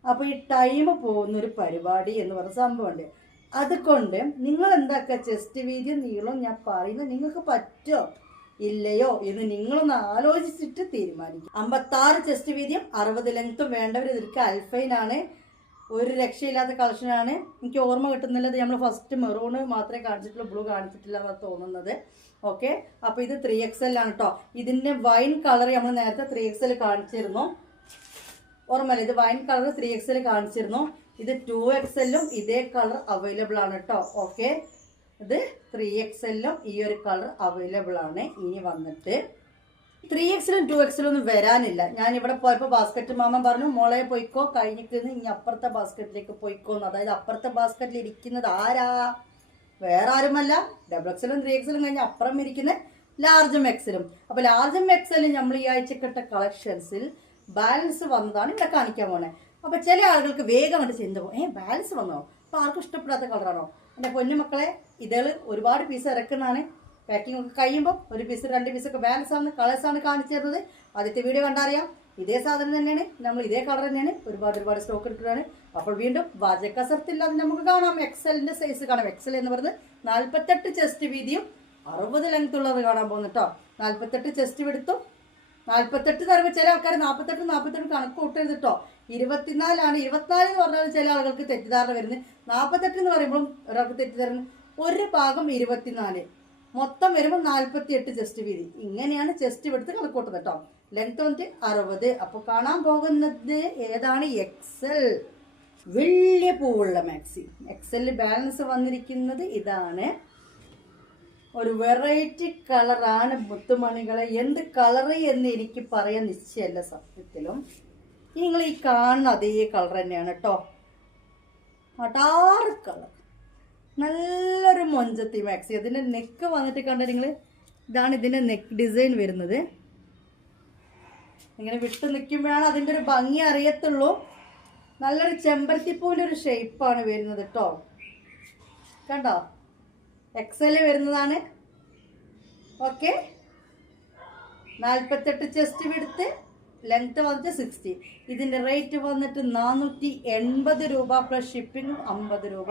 അപ്പോൾ ഈ ടൈം പോകുന്നൊരു പരിപാടി എന്ന് പറഞ്ഞ സംഭവമുണ്ട്. അതുകൊണ്ട് നിങ്ങൾ എന്താക്കുക, ചെസ്റ്റ് വീതിയും നീളം ഞാൻ പറയുന്നത് നിങ്ങൾക്ക് പറ്റുമോ ഇല്ലയോ എന്ന് നിങ്ങളൊന്ന് ആലോചിച്ചിട്ട് തീരുമാനിക്കും. 56 ചെസ്റ്റ് വീതിയും 60 ലെങ്ത്തും വേണ്ടവർ ഇതിലേക്ക് അൽഫൈനാണ്. ഒരു രക്ഷയില്ലാത്ത കളക്ഷനാണ്. എനിക്ക് ഓർമ്മ കിട്ടുന്നില്ലത് നമ്മൾ ഫസ്റ്റ് മെറൂണ് മാത്രമേ കാണിച്ചിട്ടുള്ളൂ, ബ്ലൂ കാണിച്ചിട്ടില്ല എന്നാണ് തോന്നുന്നത്. ഓക്കെ, അപ്പോൾ ഇത് 3XL ആണ് കേട്ടോ. ഇതിൻ്റെ വൈൻ കളർ നമ്മൾ നേരത്തെ 3XL കാണിച്ചിരുന്നു, ഓർമ്മയില്ല? ഇത് വൈൻ കളർ 3XL കാണിച്ചിരുന്നു. ഇത് 2XL-ഉം ഇതേ കളർ അവൈലബിൾ ആണ് കേട്ടോ. ഓക്കെ, ഇത് 3XL-ഉം ഈ ഒരു കളർ അവൈലബിൾ ആണ്. ഇനി വന്നിട്ട് 3XL-ഉം 2XL-ഉം ഒന്നും വരാനില്ല. ഞാൻ ഇവിടെ പോയപ്പോൾ ബാസ്ക്കറ്റ് മാമൻ പറഞ്ഞു, മോളെ പോയിക്കോ, കഴിഞ്ഞിട്ട് ഇനി അപ്പുറത്തെ ബാസ്ക്കറ്റിലേക്ക് പോയിക്കോന്ന്. അതായത് അപ്പുറത്തെ ബാസ്ക്കറ്റിൽ ഇരിക്കുന്നത് ആരാ? വേറെ ആരുമല്ല, XXL-ഉം 3XL-ഉം കഴിഞ്ഞ് അപ്പുറം ഇരിക്കുന്ന ലാർജും എക്സലും. അപ്പോൾ ലാർജും എക്സലും നമ്മൾ ഈ ആഴ്ചക്കിട്ട കളക്ഷൻസിൽ ബാലൻസ് വന്നതാണ് ഇവിടെ കാണിക്കാൻ പോണേ. അപ്പോൾ ചില ആളുകൾക്ക് വേഗം കണ്ട് ചിന്ത പോകും, ബാലൻസ് വന്നോ, അപ്പോൾ ആർക്കും ഇഷ്ടപ്പെടാത്ത കളറാണോ? എൻ്റെ പൊന്നു മക്കളെ, ഇതള് ഒരുപാട് പീസ് ഇറക്കുന്നതാണ്. പാക്കിംഗ് ഒക്കെ കഴിയുമ്പോൾ ഒരു പീസ് 2 പീസൊക്കെ ബാലൻസ് ആണ്, കളേഴ്സാണ് കാണിച്ചു തരുന്നത്. ആദ്യത്തെ വീഡിയോ കണ്ടറിയാം. ഇതേ സാധനം തന്നെയാണ്, നമ്മൾ ഇതേ കളർ തന്നെയാണ്, ഒരുപാട് സ്റ്റോക്ക് എടുക്കുകയാണ്. അപ്പോൾ വീണ്ടും വാചകസർത്തില്ലാതെ നമുക്ക് കാണാം. എക്സലിൻ്റെ സൈസ് കാണാം. എക്സൽ എന്ന് പറയുന്നത് 48 ചെസ്റ്റ് വീതിയും 60 ലെങ്ത് ഉള്ളത് കാണാൻ പോകുന്നു കേട്ടോ. 48 ചെസ്റ്റ് എടുത്തും 48 തരുമ്പോൾ ചില ആൾക്കാർ 48 കണക്ക് കൂട്ടരുത് കേട്ടോ. 24 ആണ്. 24 എന്ന് പറഞ്ഞാൽ ചില ആളുകൾക്ക് തെറ്റിദ്ധാരണ വരുന്നത്. 48 എന്ന് പറയുമ്പോഴും ഒരാൾക്ക് തെറ്റിദ്ധാരണ. ഒരു ഭാഗം 24, മൊത്തം വരുമ്പോൾ 48 ചെസ്റ്റ് വീതി. ഇങ്ങനെയാണ് ചെസ്റ്റ് എടുത്ത് കണക്ക് കൂട്ടുന്നത് കേട്ടോ. ലെങ്ത് വന്നിട്ട് 60. അപ്പോൾ കാണാൻ പോകുന്നത് ഏതാണ്? എക്സൽ, വലിയ പൂവുള്ള മാക്സി. എക്സലിൽ ബാലൻസ് വന്നിരിക്കുന്നത് ഇതാണ്. ഒരു വെറൈറ്റി കളറാണ് മുത്തുമണികളെ. എന്ത് കളറ് എന്ന് എനിക്ക് പറയാൻ നിശ്ചയമല്ല സത്യത്തിലും. നിങ്ങൾ ഈ കാണുന്ന അതേ കളർ തന്നെയാണ് കേട്ടോ. ഡാർക്ക് കളർ, നല്ലൊരു മൊഞ്ചത്തി മാക്സി. അതിൻ്റെ നെക്ക് വന്നിട്ട് കണ്ട നിങ്ങൾ, ഇതാണ് ഇതിൻ്റെ നെക്ക് ഡിസൈൻ വരുന്നത്. ഇങ്ങനെ വിട്ട് നിൽക്കുമ്പോഴാണ് അതിൻ്റെ ഒരു ഭംഗി അറിയത്തുള്ളൂ. നല്ലൊരു ചെമ്പരത്തിപ്പൂവിൻ്റെ ഒരു ഷേപ്പാണ് വരുന്നത് കേട്ടോ. കണ്ടോ? എക്സൽ വരുന്നതാണ്. ഓക്കെ, 48 ചെസ്റ്റ് വിടുത്ത്, ലെങ്ത് വന്നിട്ട് 60. ഇതിൻ്റെ റേറ്റ് വന്നിട്ട് 480 രൂപ പ്ലസ് ഷിപ്പിംഗ് 50 രൂപ.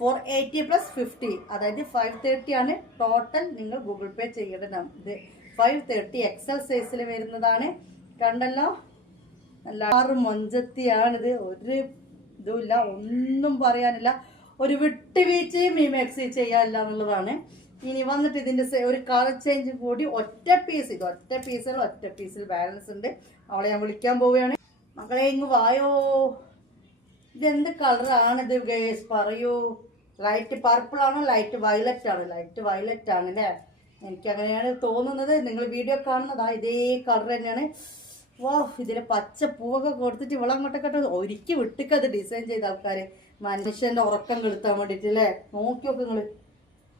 480 പ്ലസ് 50, അതായത് 530 ആണ് ടോട്ടൽ നിങ്ങൾ ഗൂഗിൾ പേ ചെയ്യേണ്ടത്. ഇത് 530 എക്സൽ സൈസിൽ വരുന്നതാണ്. കണ്ടല്ലോ, നല്ല 6 മൊഞ്ചത്തിയാണിത്. ഒരു ഇതുമില്ല, ഒന്നും പറയാനില്ല. ഒരു വിട്ടുവീഴ്ചയും ഈ മാക്സി ചെയ്യാനില്ല എന്നുള്ളതാണ്. ഇനി വന്നിട്ട് ഇതിൻ്റെ ഒരു കളർ ചേഞ്ച് കൂടി ഒറ്റ പീസ്, ഇത് ഒറ്റ പീസിൽ ബാലൻസ് ഉണ്ട്. അവളെ ഞാൻ വിളിക്കാൻ പോവുകയാണ്. മക്കളെ ഇങ്ങ് വായോ. ഇതെന്ത് കളറാണിത് ഗേസ്, പറയൂ. ലൈറ്റ് പർപ്പിൾ ആണോ ലൈറ്റ് വയലറ്റ് ആണ്? ലൈറ്റ് വയലറ്റ് ആണ് അല്ലേ? എനിക്ക് അങ്ങനെയാണ് തോന്നുന്നത്. നിങ്ങൾ വീഡിയോ കാണുന്നതാ ഇതേ കളർ തന്നെയാണ്. വാ, ഇതിന് പച്ച പൂവൊക്കെ കൊടുത്തിട്ട് ഇവളങ്ങോട്ടൊക്കെ ഒരുക്കി വിട്ടിക്കത് ഡിസൈൻ ചെയ്ത ആൾക്കാർ. മനുഷ്യൻ്റെ ഉറക്കം കെടുത്താൻ വേണ്ടിയിട്ട് അല്ലേ? നോക്കി നോക്ക് നിങ്ങൾ.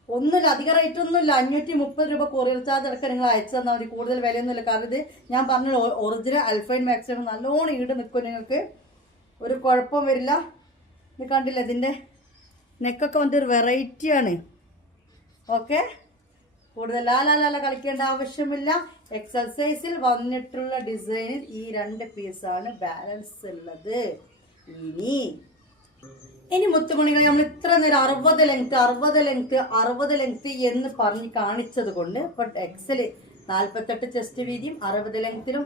ഒന്നുമില്ല, അധികം റേറ്റ് ഒന്നുമില്ല. 530 രൂപ കൊറിയർ ചാർജ് അടക്കം നിങ്ങൾ അയച്ചു തന്നാൽ മതി. കൂടുതൽ വിലയൊന്നുമില്ല. കാരണം ഇത് ഞാൻ പറഞ്ഞ ഒറിജിനൽ അൽഫൈൻ മാക്സിയാണ്. നല്ലോണം ഈട് നിൽക്കും, നിങ്ങൾക്ക് ഒരു കുഴപ്പം വരില്ല. ഇത് കണ്ടില്ല, ഇതിൻ്റെ നെക്കൊക്കെ വന്നിട്ട് ഒരു വെറൈറ്റിയാണ്. ഓക്കെ, കൂടുതൽ ലാലാല കളിക്കേണ്ട ആവശ്യമില്ല. എക്സൽ സൈസിൽ വന്നിട്ടുള്ള ഡിസൈനിൽ ഈ 2 പീസാണ് ബാലൻസ് ഉള്ളത്. ഇനി മുത്തുമണികളെ നമ്മൾ ഇത്ര നേരം 60 ലെങ്ത് എന്ന് പറഞ്ഞ് കാണിച്ചത് കൊണ്ട് ഇപ്പൊ എക്സല് 48 ചെസ്റ്റ് വീതിയും 60 ലെങ്ത്തിലും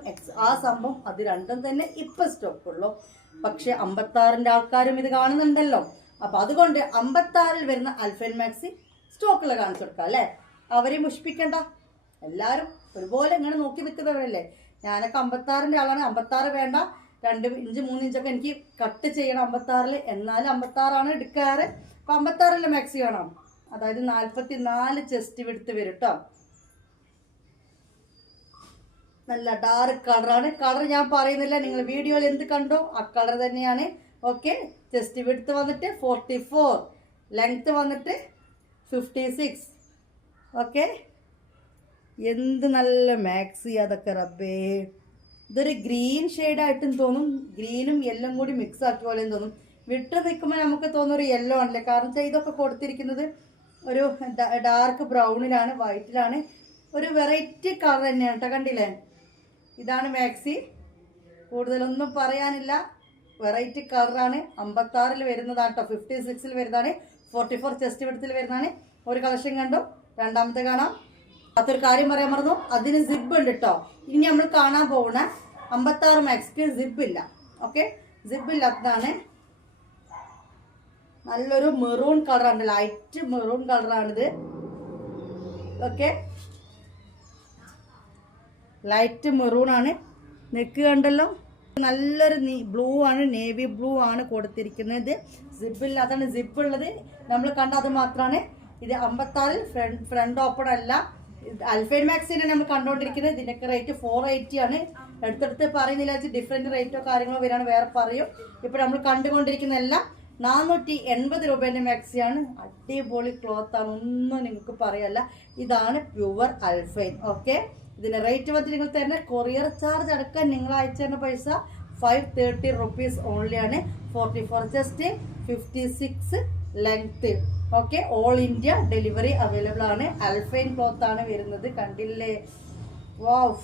ആ സംഭവം അത് രണ്ടും തന്നെ ഇപ്പൊ സ്റ്റോക്ക് ഉള്ളു. പക്ഷെ 56ന്റെ ആൾക്കാരും ഇത് കാണുന്നുണ്ടല്ലോ. അപ്പൊ അതുകൊണ്ട് 56ൽ വരുന്ന അൽഫൈൻ മാക്സി സ്റ്റോക്കുള്ള കാണിച്ചു കൊടുക്കാം അല്ലെ? അവരെ മുഷിപ്പിക്കണ്ട. എല്ലാവരും ഒരുപോലെ ഇങ്ങനെ നോക്കി നിൽക്കുന്നവരല്ലേ. ഞാനൊക്കെ 56ന്റെ ആളാണ്. 56 വേണ്ട, 2 ഇഞ്ച് 3 ഇഞ്ചൊക്കെ എനിക്ക് കട്ട് ചെയ്യണം 56ൽ. എന്നാലും 56ആണ് എടുക്കാറ്. അപ്പൊ 56ലെ മാക്സി കാണാം. അതായത് 44 ചെസ്റ്റ് വിടുത്ത് വരും കേട്ടോ. നല്ല ഡാർക്ക് കളറാണ്. കളർ ഞാൻ പറയുന്നില്ല, നിങ്ങൾ വീഡിയോയിൽ എന്ത് കണ്ടോ ആ കളർ തന്നെയാണ്. ഓക്കെ, ചെസ്റ്റ് വിടുത്ത് വന്നിട്ട് 44, ലെങ്ത് വന്നിട്ട് 56. ഓക്കെ, എന്ത് നല്ല മാക്സി അതൊക്കെ റബ്ബേ. ഇതൊരു ഗ്രീൻ ഷെയ്ഡായിട്ടും തോന്നും, ഗ്രീനും യെല്ലും കൂടി മിക്സ് ആക്കിയ പോലെയും തോന്നും. വിട്ട് നിൽക്കുമ്പോൾ നമുക്ക് തോന്നുന്നൊരു യെല്ലോ ആണല്ലേ. കാരണം വെച്ചാൽ ഇതൊക്കെ കൊടുത്തിരിക്കുന്നത് ഒരു ഡാർക്ക് ബ്രൗണിലാണ്, വൈറ്റിലാണ്. ഒരു വെറൈറ്റി കളർ തന്നെയാണ് കേട്ടോ. കണ്ടില്ലേ, ഇതാണ് മാക്സി. കൂടുതലൊന്നും പറയാനില്ല, വെറൈറ്റി കളറാണ്. 56ൽ വരുന്നതാണ് കേട്ടോ. 56ൽ വരുന്നതാണ്. 44 ചെസ്റ്റ് വിടത്തിൽ വരുന്നതാണ്. ഒരു കളക്ഷൻ കണ്ടു. രണ്ടാമത്തെ കാണാം. അതൊരു കാര്യം പറയാൻ മറന്നു, അതിന് സിബ് ഉണ്ട് കേട്ടോ. ഇനി നമ്മൾ കാണാൻ പോകുന്ന 56 മാക്സിക്ക് സിബ് ഇല്ല. ഓക്കെ, സിബ് ഇല്ലാത്തതാണ്. നല്ലൊരു മെറൂൺ കളറാണ്, ലൈറ്റ് മെറൂൺ കളറാണിത്. ഓക്കെ, ലൈറ്റ് മെറൂൺ ആണ്. നെക്ക് കണ്ടല്ലോ, നല്ലൊരു ബ്ലൂ ആണ്, നേവി ബ്ലൂ ആണ് കൊടുത്തിരിക്കുന്നത്. സിബ് ഇല്ലാത്തതാണ്. സിബ് ഉള്ളത് നമ്മൾ കണ്ട അത് മാത്രമാണ്. ഇത് 56ൽ ഫ്രണ്ട് ഓപ്പൺ അല്ല. അൽഫൈൻ മാക്സിനെ നമ്മൾ കണ്ടുകൊണ്ടിരിക്കുന്നത്. ഇതിനൊക്കെ റേറ്റ് 480 ആണ്. അടുത്തടുത്ത് പറയുന്നില്ല, ഡിഫറെന്റ് റേറ്റോ കാര്യങ്ങളോ വരാണ്, വേറെ പറയും. ഇപ്പോൾ നമ്മൾ കണ്ടുകൊണ്ടിരിക്കുന്ന എല്ലാം 480 രൂപേൻ്റെ മാക്സിയാണ്. അടിപൊളി ക്ലോത്ത് ആണ്, ഒന്നും നിങ്ങൾക്ക് പറയല്ല. ഇതാണ് പ്യുവർ അൽഫൈൻ. ഓക്കെ, ഇതിന്റെ റേറ്റ് വന്നിട്ട് നിങ്ങൾ തരുന്ന കൊറിയർ ചാർജ് അടക്കം നിങ്ങൾ അയച്ചു തരുന്ന പൈസ 530 റുപ്പീസ് ഓൺലി ആണ്. 44 chest, 56 length. Okay, all India delivery available ആണ്. അൽഫൈൻ ക്ലോത്ത് ആണ് വരുന്നത്, കണ്ടില്ലേ? വാവ്.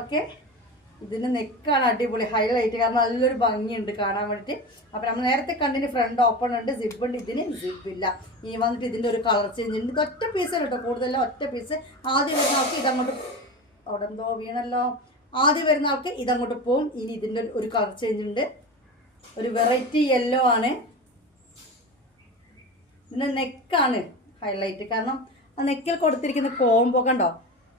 ഓക്കെ, ഇതിന് നെക്കാണ് അടിപൊളി ഹൈലൈറ്റ്, കാരണം നല്ലൊരു ഭംഗിയുണ്ട് കാണാൻ വേണ്ടിയിട്ട്. അപ്പം നമ്മൾ നേരത്തെ കണ്ടിന് ഫ്രണ്ട് ഓപ്പൺ ഉണ്ട്, സിബ് ഉണ്ട്. ഇതിന് സിബ് ഇല്ല. ഇനി വന്നിട്ട് ഇതിൻ്റെ ഒരു കളർ ചേഞ്ച് ഉണ്ട്. ഇത് ഒറ്റ പീസ് കേട്ടോ, കൂടുതലല്ല, ഒറ്റ പീസ്. ആദ്യം വരുന്ന ആൾക്ക് ഇതങ്ങോട്ട്, അവിടെ എന്തോ വീണല്ലോ. ആദ്യം വരുന്ന ആൾക്ക് ഇതങ്ങോട്ട് പോവും. ഇനി ഇതിൻ്റെ ഒരു കളർ ചേഞ്ച് ഉണ്ട്, ഒരു വെറൈറ്റി യെല്ലോ ആണ്. ഇതിൻ്റെ നെക്കാണ് ഹൈലൈറ്റ്, കാരണം ആ നെക്കിൽ കൊടുത്തിരിക്കുന്ന കോംബോ കണ്ടോ.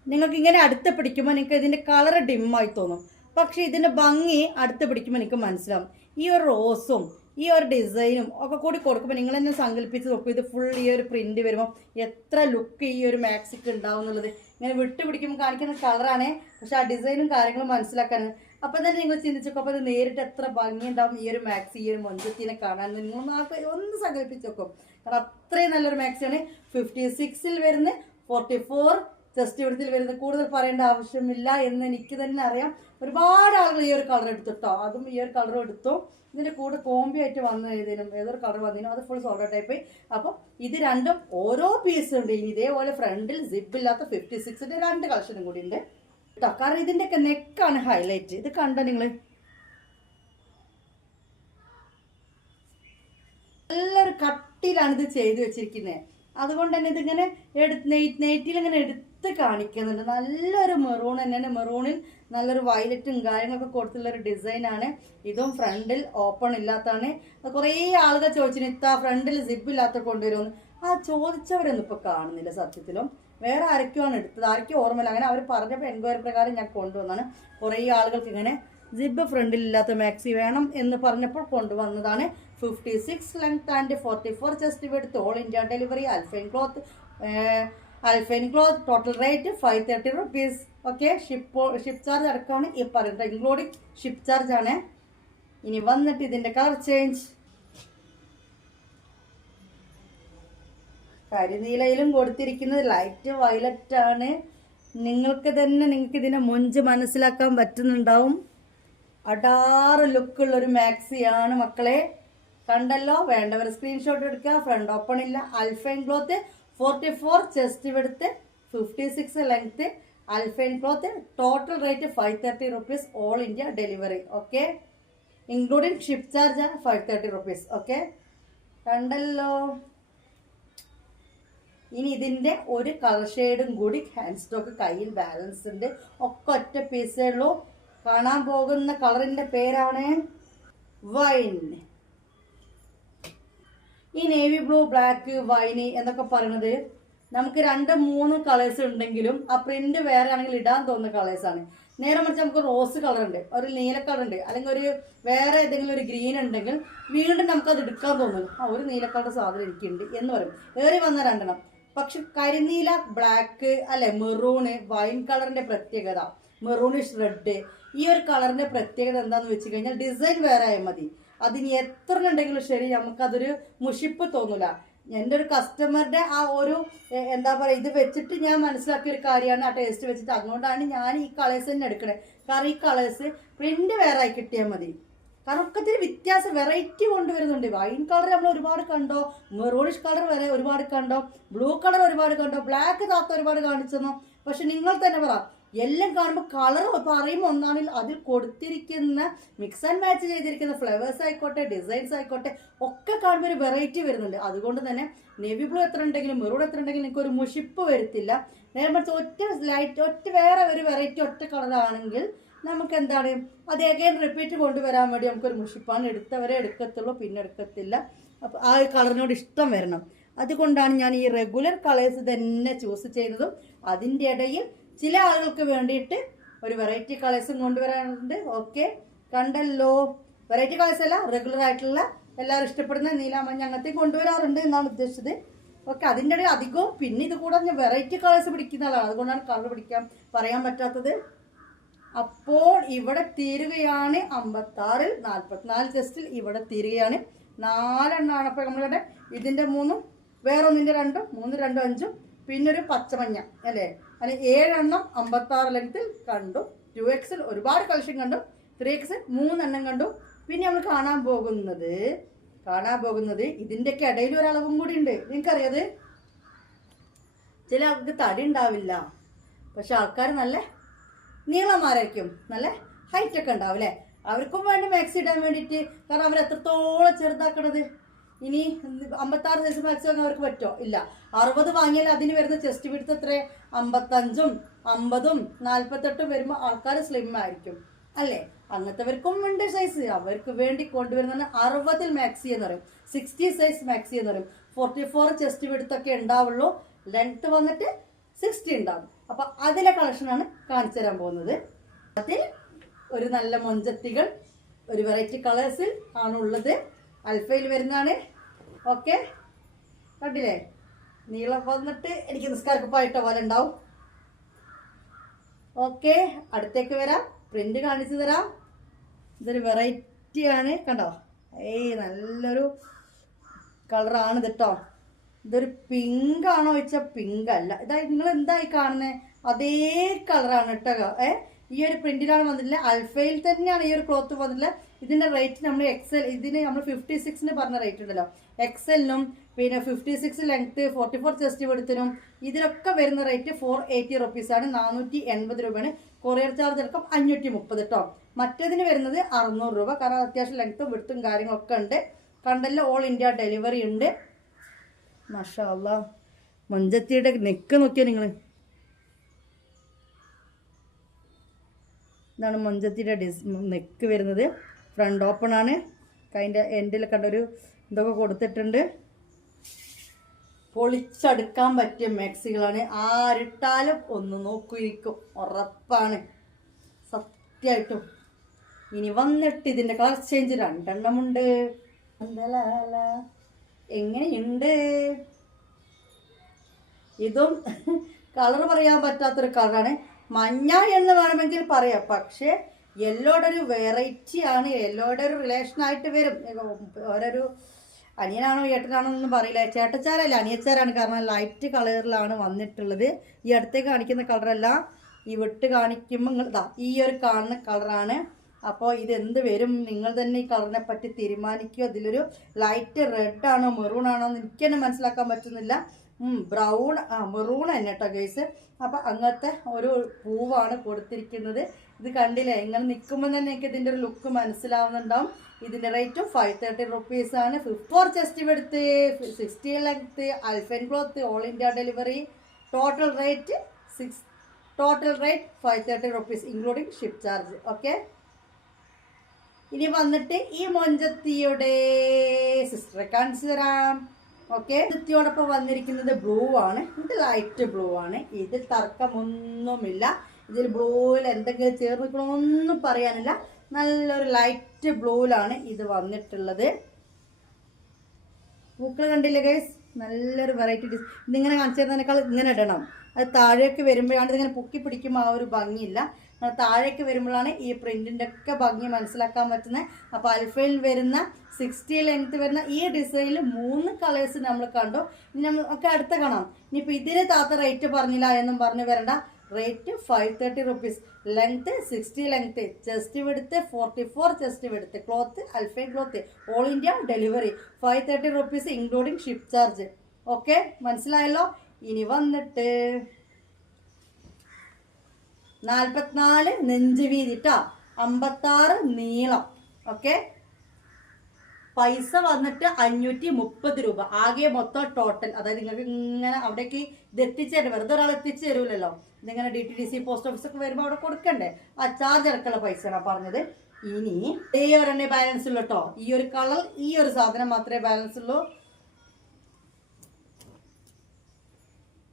നിങ്ങൾക്ക് ഇങ്ങനെ അടുത്ത് പിടിക്കുമ്പോൾ നിങ്ങൾക്ക് ഇതിൻ്റെ കളർ ഡിമ്മായി തോന്നും, പക്ഷേ ഇതിൻ്റെ ഭംഗി അടുത്ത് പിടിക്കുമ്പോൾ എനിക്ക് മനസ്സിലാവും. ഈ ഒരു റോസും ഈ ഒരു ഡിസൈനും ഒക്കെ കൂടി കൊടുക്കുമ്പോൾ നിങ്ങൾ തന്നെ സങ്കല്പിച്ച് നോക്കും, ഇത് ഫുൾ ഈ ഒരു പ്രിന്റ് വരുമ്പോൾ എത്ര ലുക്ക് ഈ ഒരു മാക്സിക്ക് ഉണ്ടാവും എന്നുള്ളത്. ഇങ്ങനെ വിട്ടു പിടിക്കുമ്പോൾ കാണിക്കുന്ന കളറാണ്, പക്ഷെ ആ ഡിസൈനും കാര്യങ്ങളും മനസ്സിലാക്കാനാണ്. അപ്പം തന്നെ നിങ്ങൾ ചിന്തിച്ചോക്കും, അപ്പോൾ അത് നേരിട്ട് എത്ര ഭംഗി ഉണ്ടാവും ഈ ഒരു മാക്സി, ഈ ഒരു മൊഞ്ചത്തിനെ കാണാൻ. നിങ്ങൾ ഒന്ന് സങ്കല്പിച്ച് നോക്കും, കാരണം അത്രയും നല്ലൊരു മാക്സിയാണ്. 56 വരുന്ന 44 ചെസ്റ്റ് വിടത്തിൽ വരുന്നത്. കൂടുതൽ പറയേണ്ട ആവശ്യമില്ല എന്ന് എനിക്ക് തന്നെ അറിയാം. ഒരുപാട് ആളുകൾ ഈ ഒരു കളർ എടുത്തിട്ടോ, അതും ഈ ഒരു കളറും എടുത്തു. ഇതിൻ്റെ കൂടെ കോമ്പി ആയിട്ട് വന്ന ഏതൊരു കളർ വന്നതിനും അത് ഫുൾ സോൾഡ് ടൈപ്പ്. അപ്പം ഇത് രണ്ടും ഓരോ പീസും ഉണ്ട്. ഇനി ഇതേപോലെ ഫ്രണ്ടിൽ സിബ് ഇല്ലാത്ത 56ന്റെ 2 കളക്ഷനും കൂടി ഉണ്ട് കേട്ടോ. കാരണം ഇതിൻ്റെയൊക്കെ നെക്കാണ് ഹൈലൈറ്റ്. ഇത് കണ്ടോ നിങ്ങൾ, നല്ലൊരു കട്ടിയിലാണ് ഇത് ചെയ്ത് വെച്ചിരിക്കുന്നത്. അതുകൊണ്ട് തന്നെ ഇതിങ്ങനെ നെയ്റ്റിൽ ഇങ്ങനെ എടുത്ത് കാണിക്കുന്നുണ്ട്. നല്ലൊരു മെറൂൺ തന്നെയാണ്. മെറൂണിൽ നല്ലൊരു വയലറ്റും കാര്യങ്ങളൊക്കെ കൊടുത്തുള്ളൊരു ഡിസൈനാണ്. ഇതും ഫ്രണ്ടിൽ ഓപ്പൺ ഇല്ലാത്തതാണ്. കുറേ ആളുകൾ ചോദിച്ചിന് ഇത്താ ഫ്രണ്ടിൽ സിബ് ഇല്ലാത്ത കൊണ്ടുവരുമെന്ന്. ആ ചോദിച്ചവരൊന്നും ഇപ്പോൾ കാണുന്നില്ല സത്യത്തിലും. വേറെ ആരൊക്കെയാണ് എടുത്തത്, ആരൊക്കെയും ഓർമ്മയില്ല. അങ്ങനെ അവർ പറഞ്ഞപ്പോൾ എൻക്വയറി പ്രകാരം ഞാൻ കൊണ്ടുവന്നാണ്. കുറേ ആളുകൾക്ക് ഇങ്ങനെ സിബ് ഫ്രണ്ടിൽ ഇല്ലാത്ത മാക്സി വേണം എന്ന് പറഞ്ഞപ്പോൾ കൊണ്ടുവന്നതാണ്. 56 length and 44 chest width, all India delivery, alpine cloth. Total rate 530 rupees. Okay, ship charge അടക്കമാണ് ഈ പറയുന്നത്, ഇൻക്ലൂഡിങ് ഷിപ്പ് ചാർജ് ആണ്. ഇനി വന്നിട്ട് ഇതിന്റെ കളർ ചേഞ്ച്, കരിനീലയിലും കൊടുത്തിരിക്കുന്നത് ലൈറ്റ് വയലറ്റ് ആണ്. നിങ്ങൾക്ക് ഇതിന്റെ മൊഞ്ച് മനസ്സിലാക്കാൻ പറ്റുന്നുണ്ടാവും. അടാറ് ലുക്കുള്ളൊരു മാക്സിയാണ് മക്കളെ, കണ്ടല്ലോ. വേണ്ടവർ സ്ക്രീൻഷോട്ട് എടുക്കുക. ഫ്രണ്ട് ഓപ്പൺ ഇല്ല. Alpine cloth, 44 chest width, 56 length, alpine cloth. Total rate 530 rupees, all India delivery. Okay, including ship charge 530 rupees. Okay, കണ്ടല്ലോ. ഇനി ഇതിന്റെ ഒരു കളർ ഷെയ്ഡും കൂടി ഹാൻഡ് സ്റ്റോക്ക് കയ്യിൽ ബാലൻസ് ഉണ്ട്. ഒക്കെ ഒറ്റ പീസേ ഉള്ളൂ. കാണാൻ പോകുന്ന കളറിന്റെ പേരാണ് വൈൻ. ഈ നേവി ബ്ലൂ, ബ്ലാക്ക്, വൈന് എന്നൊക്കെ പറയുന്നത് നമുക്ക് 2-3 കളേഴ്സ് ഉണ്ടെങ്കിലും ആ പ്രിന്റ് വേറെ ആണെങ്കിൽ ഇടാൻ തോന്നുന്ന കളേഴ്സാണ്. നേരെ മറിച്ച് നമുക്ക് റോസ് കളർ ഉണ്ട്, ഒരു നീല കളർ ഉണ്ട്, അല്ലെങ്കിൽ ഒരു വേറെ ഏതെങ്കിലും ഒരു ഗ്രീൻ ഉണ്ടെങ്കിൽ വീണ്ടും നമുക്കത് എടുക്കാൻ തോന്നുന്നു. ആ ഒരു നീല കളർ സാധനം എനിക്കുണ്ട് എന്ന് പറയും. ഏറി വന്ന 2 പക്ഷെ കരിനീല, ബ്ലാക്ക്, അല്ലെ മെറൂണ്, വൈൻ കളറിന്റെ പ്രത്യേകത, മെറൂണിഷ് റെഡ്, ഈ ഒരു കളറിന്റെ പ്രത്യേകത എന്താന്ന് വെച്ച് കഴിഞ്ഞാൽ ഡിസൈൻ വേറെ ആയാൽ മതി. അതിന് എത്ര ഉണ്ടെങ്കിലും ശരി നമുക്കതൊരു മുഷിപ്പ് തോന്നില്ല. എൻ്റെ ഒരു കസ്റ്റമറുടെ ആ ഒരു എന്താ പറയുക, ഇത് വെച്ചിട്ട് ഞാൻ മനസ്സിലാക്കിയ ഒരു കാര്യമാണ് ആ ടേസ്റ്റ് വെച്ചിട്ട്. അതുകൊണ്ടാണ് ഞാൻ ഈ കളേഴ്സ് തന്നെ എടുക്കണേ. കാരണം ഈ കളേഴ്സ് പ്രിന്റ് വേറെ ആയി കിട്ടിയാൽ മതി. കാരണം ഒക്കത്തിന് വ്യത്യാസം വെറൈറ്റി കൊണ്ടുവരുന്നുണ്ട്. വൈൻ കളർ നമ്മൾ ഒരുപാട് കണ്ടോ, മെറൂണിഷ് കളർ വരെ ഒരുപാട് കണ്ടോ, ബ്ലൂ കളർ ഒരുപാട് കണ്ടോ, ബ്ലാക്ക് താത്ത ഒരുപാട് കാണിച്ചെന്നോ. പക്ഷെ നിങ്ങൾ തന്നെ പറ, എല്ലാം കാണുമ്പോൾ കളർ പറയുമ്പോൾ ഒന്നാണെങ്കിൽ അതിൽ കൊടുത്തിരിക്കുന്ന മിക്സ് ആൻഡ് മാച്ച് ചെയ്തിരിക്കുന്ന ഫ്ലവേഴ്സ് ആയിക്കോട്ടെ, ഡിസൈൻസ് ആയിക്കോട്ടെ, ഒക്കെ കാണുമ്പോൾ ഒരു വെറൈറ്റി വരുന്നുണ്ട്. അതുകൊണ്ട് തന്നെ നേവി ബ്ലൂ എത്ര ഉണ്ടെങ്കിലും മെറൂൺ എത്ര ഉണ്ടെങ്കിലും എനിക്കൊരു മുഷിപ്പ് വരുത്തില്ല. നേരെ മറിച്ച് ഒറ്റ വേറെ ഒരു വെറൈറ്റി ഒറ്റ കളറാണെങ്കിൽ നമുക്ക് എന്താണ് അത് അഗൈൻ റിപ്പീറ്റ് കൊണ്ടുവരാൻ വേണ്ടി നമുക്കൊരു മുഷിപ്പാണ്. എടുത്തവരെ എടുക്കത്തുള്ളൂ, പിന്നെ എടുക്കത്തില്ല. അപ്പോൾ ആ കളറിനോട് ഇഷ്ടം വരണം. അതുകൊണ്ടാണ് ഞാൻ ഈ റെഗുലർ കളേഴ്സ് തന്നെ ചൂസ് ചെയ്തതും. അതിൻ്റെ ഇടയിൽ ചില ആളുകൾക്ക് വേണ്ടിയിട്ട് ഒരു വെറൈറ്റി കളേഴ്സും കൊണ്ടുവരാനുണ്ട്. ഓക്കെ, കണ്ടല്ലോ. വെറൈറ്റി കളേഴ്സ് അല്ല, റെഗുലർ ആയിട്ടുള്ള എല്ലാവരും ഇഷ്ടപ്പെടുന്ന നീലാമഞ്ഞ അങ്ങനത്തെ കൊണ്ടുവരാറുണ്ട് എന്നാണ് ഉദ്ദേശിച്ചത്. ഓക്കെ, അതിൻ്റെ ഇടയിൽ അധികവും പിന്നെ ഇത് കൂടാതെ ഞാൻ വെറൈറ്റി കളേഴ്സ് പിടിക്കുന്ന ആളാണ്. അതുകൊണ്ടാണ് കളർ പറയാൻ പറ്റാത്തത്. അപ്പോൾ ഇവിടെ തീരുകയാണ് 56-ൽ 44 ചെസ്റ്റിൽ ഇവിടെ തീരുകയാണ്. 4 എണ്ണമാണ്. അപ്പോൾ നമ്മളിവിടെ ഇതിൻ്റെ 3, വേറൊന്നിൻ്റെ 2, 3, 2, 5, പിന്നെ ഒരു പച്ചമഞ്ഞ അല്ലേ, അല്ലെങ്കിൽ 7 എണ്ണം 56 ലെങ്ത്തിൽ കണ്ടു. 2Xൽ ഒരുപാട് കളക്ഷൻ കണ്ടു. 3X 3 എണ്ണം കണ്ടു. പിന്നെ നമ്മൾ കാണാൻ പോകുന്നത് ഇതിൻ്റെയൊക്കെ ഇടയിൽ ഒരളവും കൂടി ഉണ്ട്. നിങ്ങൾക്കറിയാത്, ചില ആൾക്ക് തടി ഉണ്ടാവില്ല, പക്ഷെ ആൾക്കാർ നല്ല നീളന്മാരായിരിക്കും, നല്ല ഹൈറ്റ് ഒക്കെ ഉണ്ടാവും അല്ലേ. അവർക്കും വേണ്ടി മാക്സി ഇടാൻ വേണ്ടിയിട്ട്, കാരണം അവർ എത്രത്തോളം ചെറുതാക്കണത്. ഇനി 56 സൈസ് മാക്സി വാങ്ങാൻ അവർക്ക് പറ്റുമോ? ഇല്ല. 60 വാങ്ങിയാൽ അതിന് വരുന്ന ചെസ്റ്റ് വിഡ്ത്ത് എത്ര? 55ഉം 50ഉം 48ഉം വരുമ്പോൾ ആൾക്കാർ സ്ലിം ആയിരിക്കും അല്ലേ. അങ്ങനത്തെവർക്കും ഉണ്ട് സൈസ്. അവർക്ക് വേണ്ടി കൊണ്ടുവരുന്ന 60 മാക്സി എന്ന് പറയും, 60 സൈസ് മാക്സി എന്ന് പറയും. 44 ചെസ്റ്റ് വിഡ്ത്ത് ഒക്കെ ഉണ്ടാവുള്ളൂ, ലെങ്ത് വന്നിട്ട് 60 ഉണ്ടാവും. അപ്പൊ അതിലെ കളക്ഷനാണ് കാണിച്ചു തരാൻ പോകുന്നത്. അതിൽ ഒരു നല്ല മൊഞ്ചത്തികൾ ഒരു വെറൈറ്റി കളേഴ്സിൽ ആണുള്ളത്. അൽഫയിൽ വരുന്നതാണ്. ഓക്കെ, കണ്ടില്ലേ? നീളം വന്നിട്ട് എനിക്ക് നിസ്കാരക്കുപ്പായിട്ട പോലെ ഉണ്ടാവും. ഓക്കെ, അടുത്തേക്ക് വരാം, പ്രിന്റ് കാണിച്ചു തരാം. ഇതൊരു വെറൈറ്റി ആണ്, കണ്ടോ? നല്ലൊരു കളറാണ് ഇത് കേട്ടോ. ഇതൊരു പിങ്ക് ആണോ ചോദിച്ചാൽ പിങ്ക് അല്ല. ഇതായി നിങ്ങൾ എന്തായി കാണുന്നത് അതേ കളറാണ് കേട്ടോ. ഈ ഒരു പ്രിന്റിലാണ് വന്നിട്ടില്ല, അൽഫയിൽ തന്നെയാണ് ഈ ഒരു ക്ലോത്ത് വന്നിട്ടില്ല. ഇതിന്റെ റേറ്റ് നമ്മൾ എക്സൽ, ഇതിന് നമ്മൾ 56 പറഞ്ഞ റേറ്റ് ഉണ്ടല്ലോ, എക്സലിനും പിന്നെ 56 ലെങ്ത് 44 ചെസ്റ്റ് വിഡ്ത്തിനും ഇതിലൊക്കെ വരുന്ന റേറ്റ് 480 റുപ്പീസാണ്, 480 രൂപയാണ്. കൊറിയർ ചാർജ് അടക്കം 530 കേട്ടോ. മറ്റേതിന് വരുന്നത് 600 രൂപ, കാരണം അത്യാവശ്യം ലെങ്ത്തും വിഡ്ത്തും കാര്യങ്ങളൊക്കെ ഉണ്ട്. കണ്ടല്ലോ, ഓൾ ഇന്ത്യ ഡെലിവറി ഉണ്ട്. മാഷാ അല്ലാഹ്, മൊഞ്ചത്തിയുടെ നെക്ക് നോക്കിയാൽ നിങ്ങൾ. ഇതാണ് മൊഞ്ചത്തിയുടെ നെക്ക് വരുന്നത്. ഫ്രണ്ട് ഓപ്പൺ ആണ്. അതിൻ്റെ എൻഡിൽ കണ്ടൊരു ഇതൊക്കെ കൊടുത്തിട്ടുണ്ട്. പൊളിച്ചടുക്കാൻ പറ്റിയ മാക്സികളാണ്. ആരിട്ടാലും ഒന്ന് നോക്കിയിരിക്കും, ഉറപ്പാണ്, സത്യമായിട്ടും. ഇനി വന്നിട്ട് ഇതിൻ്റെ കളർ ചേഞ്ച് 2 എണ്ണമുണ്ട്. എങ്ങനെയുണ്ട്? ഇതും കളർ പറയാൻ പറ്റാത്തൊരു കളറാണ്. മഞ്ഞ എന്ന് വേണമെങ്കിൽ പറയാം, പക്ഷേ യെല്ലോയുടെ ഒരു വെറൈറ്റി ആണ്. യെല്ലോയുടെ ഒരു റിലേഷനായിട്ട് വരും. ഓരോരു അനിയനാണോ ഏട്ടനാണോ എന്നൊന്നും പറയില്ല. ചേട്ടച്ചാരല്ല, അനിയച്ചാരാണ്, കാരണം ലൈറ്റ് കളറിലാണ് വന്നിട്ടുള്ളത്. ഈ അടുത്തേക്ക് കാണിക്കുന്ന കളറല്ല, ഈ വിട്ട് കാണിക്കുമ്പോൾ ഇതാ ഈ ഒരു കാണുന്ന കളറാണ്. അപ്പോൾ ഇതെന്ത് വരും നിങ്ങൾ തന്നെ ഈ കളറിനെ പറ്റി തീരുമാനിക്കുക. ഇതിലൊരു ലൈറ്റ് റെഡ് ആണോ മെറൂൺ ആണോ എന്ന് എനിക്ക് തന്നെ മനസ്സിലാക്കാൻ പറ്റുന്നില്ല. ബ്രൗൺ മെറൂൺ തന്നെ കേട്ടോ ഗൈസ്. അപ്പം അങ്ങനത്തെ ഒരു പൂവാണ് കൊടുത്തിരിക്കുന്നത്. ഇത് കണ്ടില്ലേ, ഇങ്ങനെ നിൽക്കുമ്പോൾ തന്നെ എനിക്ക് ഇതിൻ്റെ ഒരു ലുക്ക് മനസ്സിലാവുന്നുണ്ടാവും. ഇതിൻ്റെ റേറ്റും 530 റുപ്പീസാണ്. 54 chest width, 60 length, alpine cloth, all India delivery. Total rate 530 rupees including ship charge. Okay, ഇനി വന്നിട്ട് ഈ മൊഞ്ചത്തിയുടെ സിസ്റ്ററെ കാണിച്ചു തരാം. ഓക്കെ, മൊഞ്ചത്തിയോടൊപ്പം വന്നിരിക്കുന്നത് ബ്ലൂ ആണ്. ഇത് ലൈറ്റ് ബ്ലൂ ആണ്. ഇതിൽ തർക്കമൊന്നുമില്ല. ഇതിൽ ബ്ലൂവിൽ എന്തെങ്കിലും ചേർന്നിക്കണമെന്നൊന്നും പറയാനില്ല. നല്ലൊരു ലൈറ്റ് ബ്ലൂവിലാണ് ഇത് വന്നിട്ടുള്ളത്. പൂക്കൾ കണ്ടില്ലേ ഗൈസ്, നല്ലൊരു വെറൈറ്റി ഡിസ്. ഇതിങ്ങനെ കാണിച്ചു തരുന്നതിനേക്കാൾ ഇങ്ങനെ ഇടണം. അത് താഴേക്ക് വരുമ്പോഴാണ്, ഇതിങ്ങനെ പൊക്കി പിടിക്കുമ്പോൾ ആ ഒരു ഭംഗിയില്ല. താഴേക്ക് വരുമ്പോഴാണ് ഈ പ്രിന്റിൻ്റെ ഒക്കെ ഭംഗി മനസ്സിലാക്കാൻ പറ്റുന്നത്. അപ്പോൾ അൽഫയിൽ വരുന്ന 60 ലെങ്ത് വരുന്ന ഈ ഡിസൈനിൽ 3 കളേഴ്സ് നമ്മൾ കണ്ടു. ഇനി നമുക്ക് അടുത്ത കാണാം. ഇനിയിപ്പോൾ ഇതിന് താത്ത റേറ്റ് പറഞ്ഞില്ല എന്നും പറഞ്ഞു വരണ്ട. Rate 530 rupees. Length 60 length, chest width 44 chest width, cloth alpine cloth, all India delivery. 530 rupees including ship charge. Okay, മനസ്സിലായല്ലോ. ഇനി വന്നിട്ട് 44 നെഞ്ച് വീതിട്ടാ, 56 നീളം. ഓക്കെ, പൈസ വന്നിട്ട് 530 രൂപ ആകെ മൊത്തം ടോട്ടൽ. അതായത് നിങ്ങൾക്ക് ഇങ്ങനെ അവിടേക്ക് ഇത് എത്തിച്ചേരും, വെറുതെ ഒരാൾ എത്തിച്ചു തരൂലല്ലോ. ഇതിങ്ങനെ DTDC പോസ്റ്റ് ഓഫീസൊക്കെ വരുമ്പോൾ അവിടെ കൊടുക്കണ്ടേ, ആ ചാർജ് അടക്കമുള്ള പൈസയാണ് പറഞ്ഞത്. ഇനി ഈ ഒരെണ്ണേ ബാലൻസ് ഉള്ളൂ കേട്ടോ. ഈ ഒരു കളർ, ഈ ഒരു സാധനം മാത്രമേ ബാലൻസ് ഉള്ളൂ.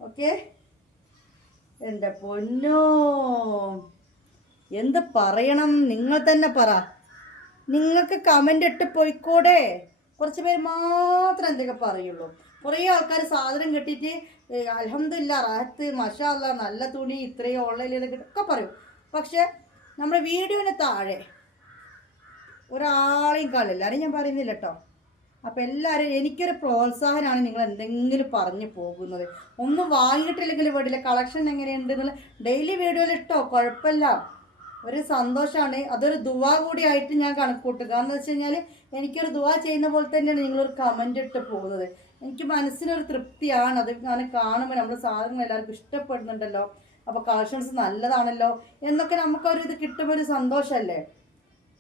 ഓക്കെ, എൻ്റെ പൊന്നോ, എന്ത് പറയണം, നിങ്ങൾ തന്നെ പറ. നിങ്ങൾക്ക് കമൻ്റ് ഇട്ട് പോയിക്കൂടെ? കുറച്ച് പേര് മാത്രം എന്തൊക്കെ പറയുള്ളൂ. കുറേ ആൾക്കാർ സാധനം കിട്ടിയിട്ട് അൽഹംദുലില്ലാ റാഹത്ത് മാഷാ അല്ലാഹ് നല്ല തുണി ഇത്രയും ഓൺലൈനിൽ ഒക്കെ പറയും. പക്ഷെ നമ്മുടെ വീഡിയോന് താഴെ ഒരാളെയും കാണില്ല. ആരും ഞാൻ പറയുന്നില്ല കേട്ടോ. അപ്പം എല്ലാവരും എനിക്കൊരു പ്രോത്സാഹനമാണ് നിങ്ങൾ എന്തെങ്കിലും പറഞ്ഞു പോകുന്നത്. ഒന്നും വാങ്ങിയിട്ടില്ലെങ്കിൽ വീട്ടിലെ കളക്ഷൻ എങ്ങനെയുണ്ട് എന്നുള്ള ഡെയിലി വീഡിയോയിൽ ഇട്ടോ, കുഴപ്പമില്ല. ഒരു സന്തോഷമാണ്. അതൊരു ദുവാ കൂടി ആയിട്ട് ഞാൻ കണക്കൂട്ടുക. കാരണം എന്താ വെച്ച് കഴിഞ്ഞാൽ എനിക്കൊരു ദുവാ ചെയ്യുന്ന പോലെ തന്നെയാണ് നിങ്ങളൊരു കമൻ്റ് ഇട്ട് പോകുന്നത്. എനിക്ക് മനസ്സിനൊരു തൃപ്തിയാണ് അത് ഞാൻ കാണുമ്പോൾ. നമ്മുടെ സാധനങ്ങൾ എല്ലാവർക്കും ഇഷ്ടപ്പെടുന്നുണ്ടല്ലോ, അപ്പോൾ കളക്ഷൻസ് നല്ലതാണല്ലോ എന്നൊക്കെ നമുക്കൊരു ഇത് കിട്ടുമ്പോൾ ഒരു സന്തോഷമല്ലേ.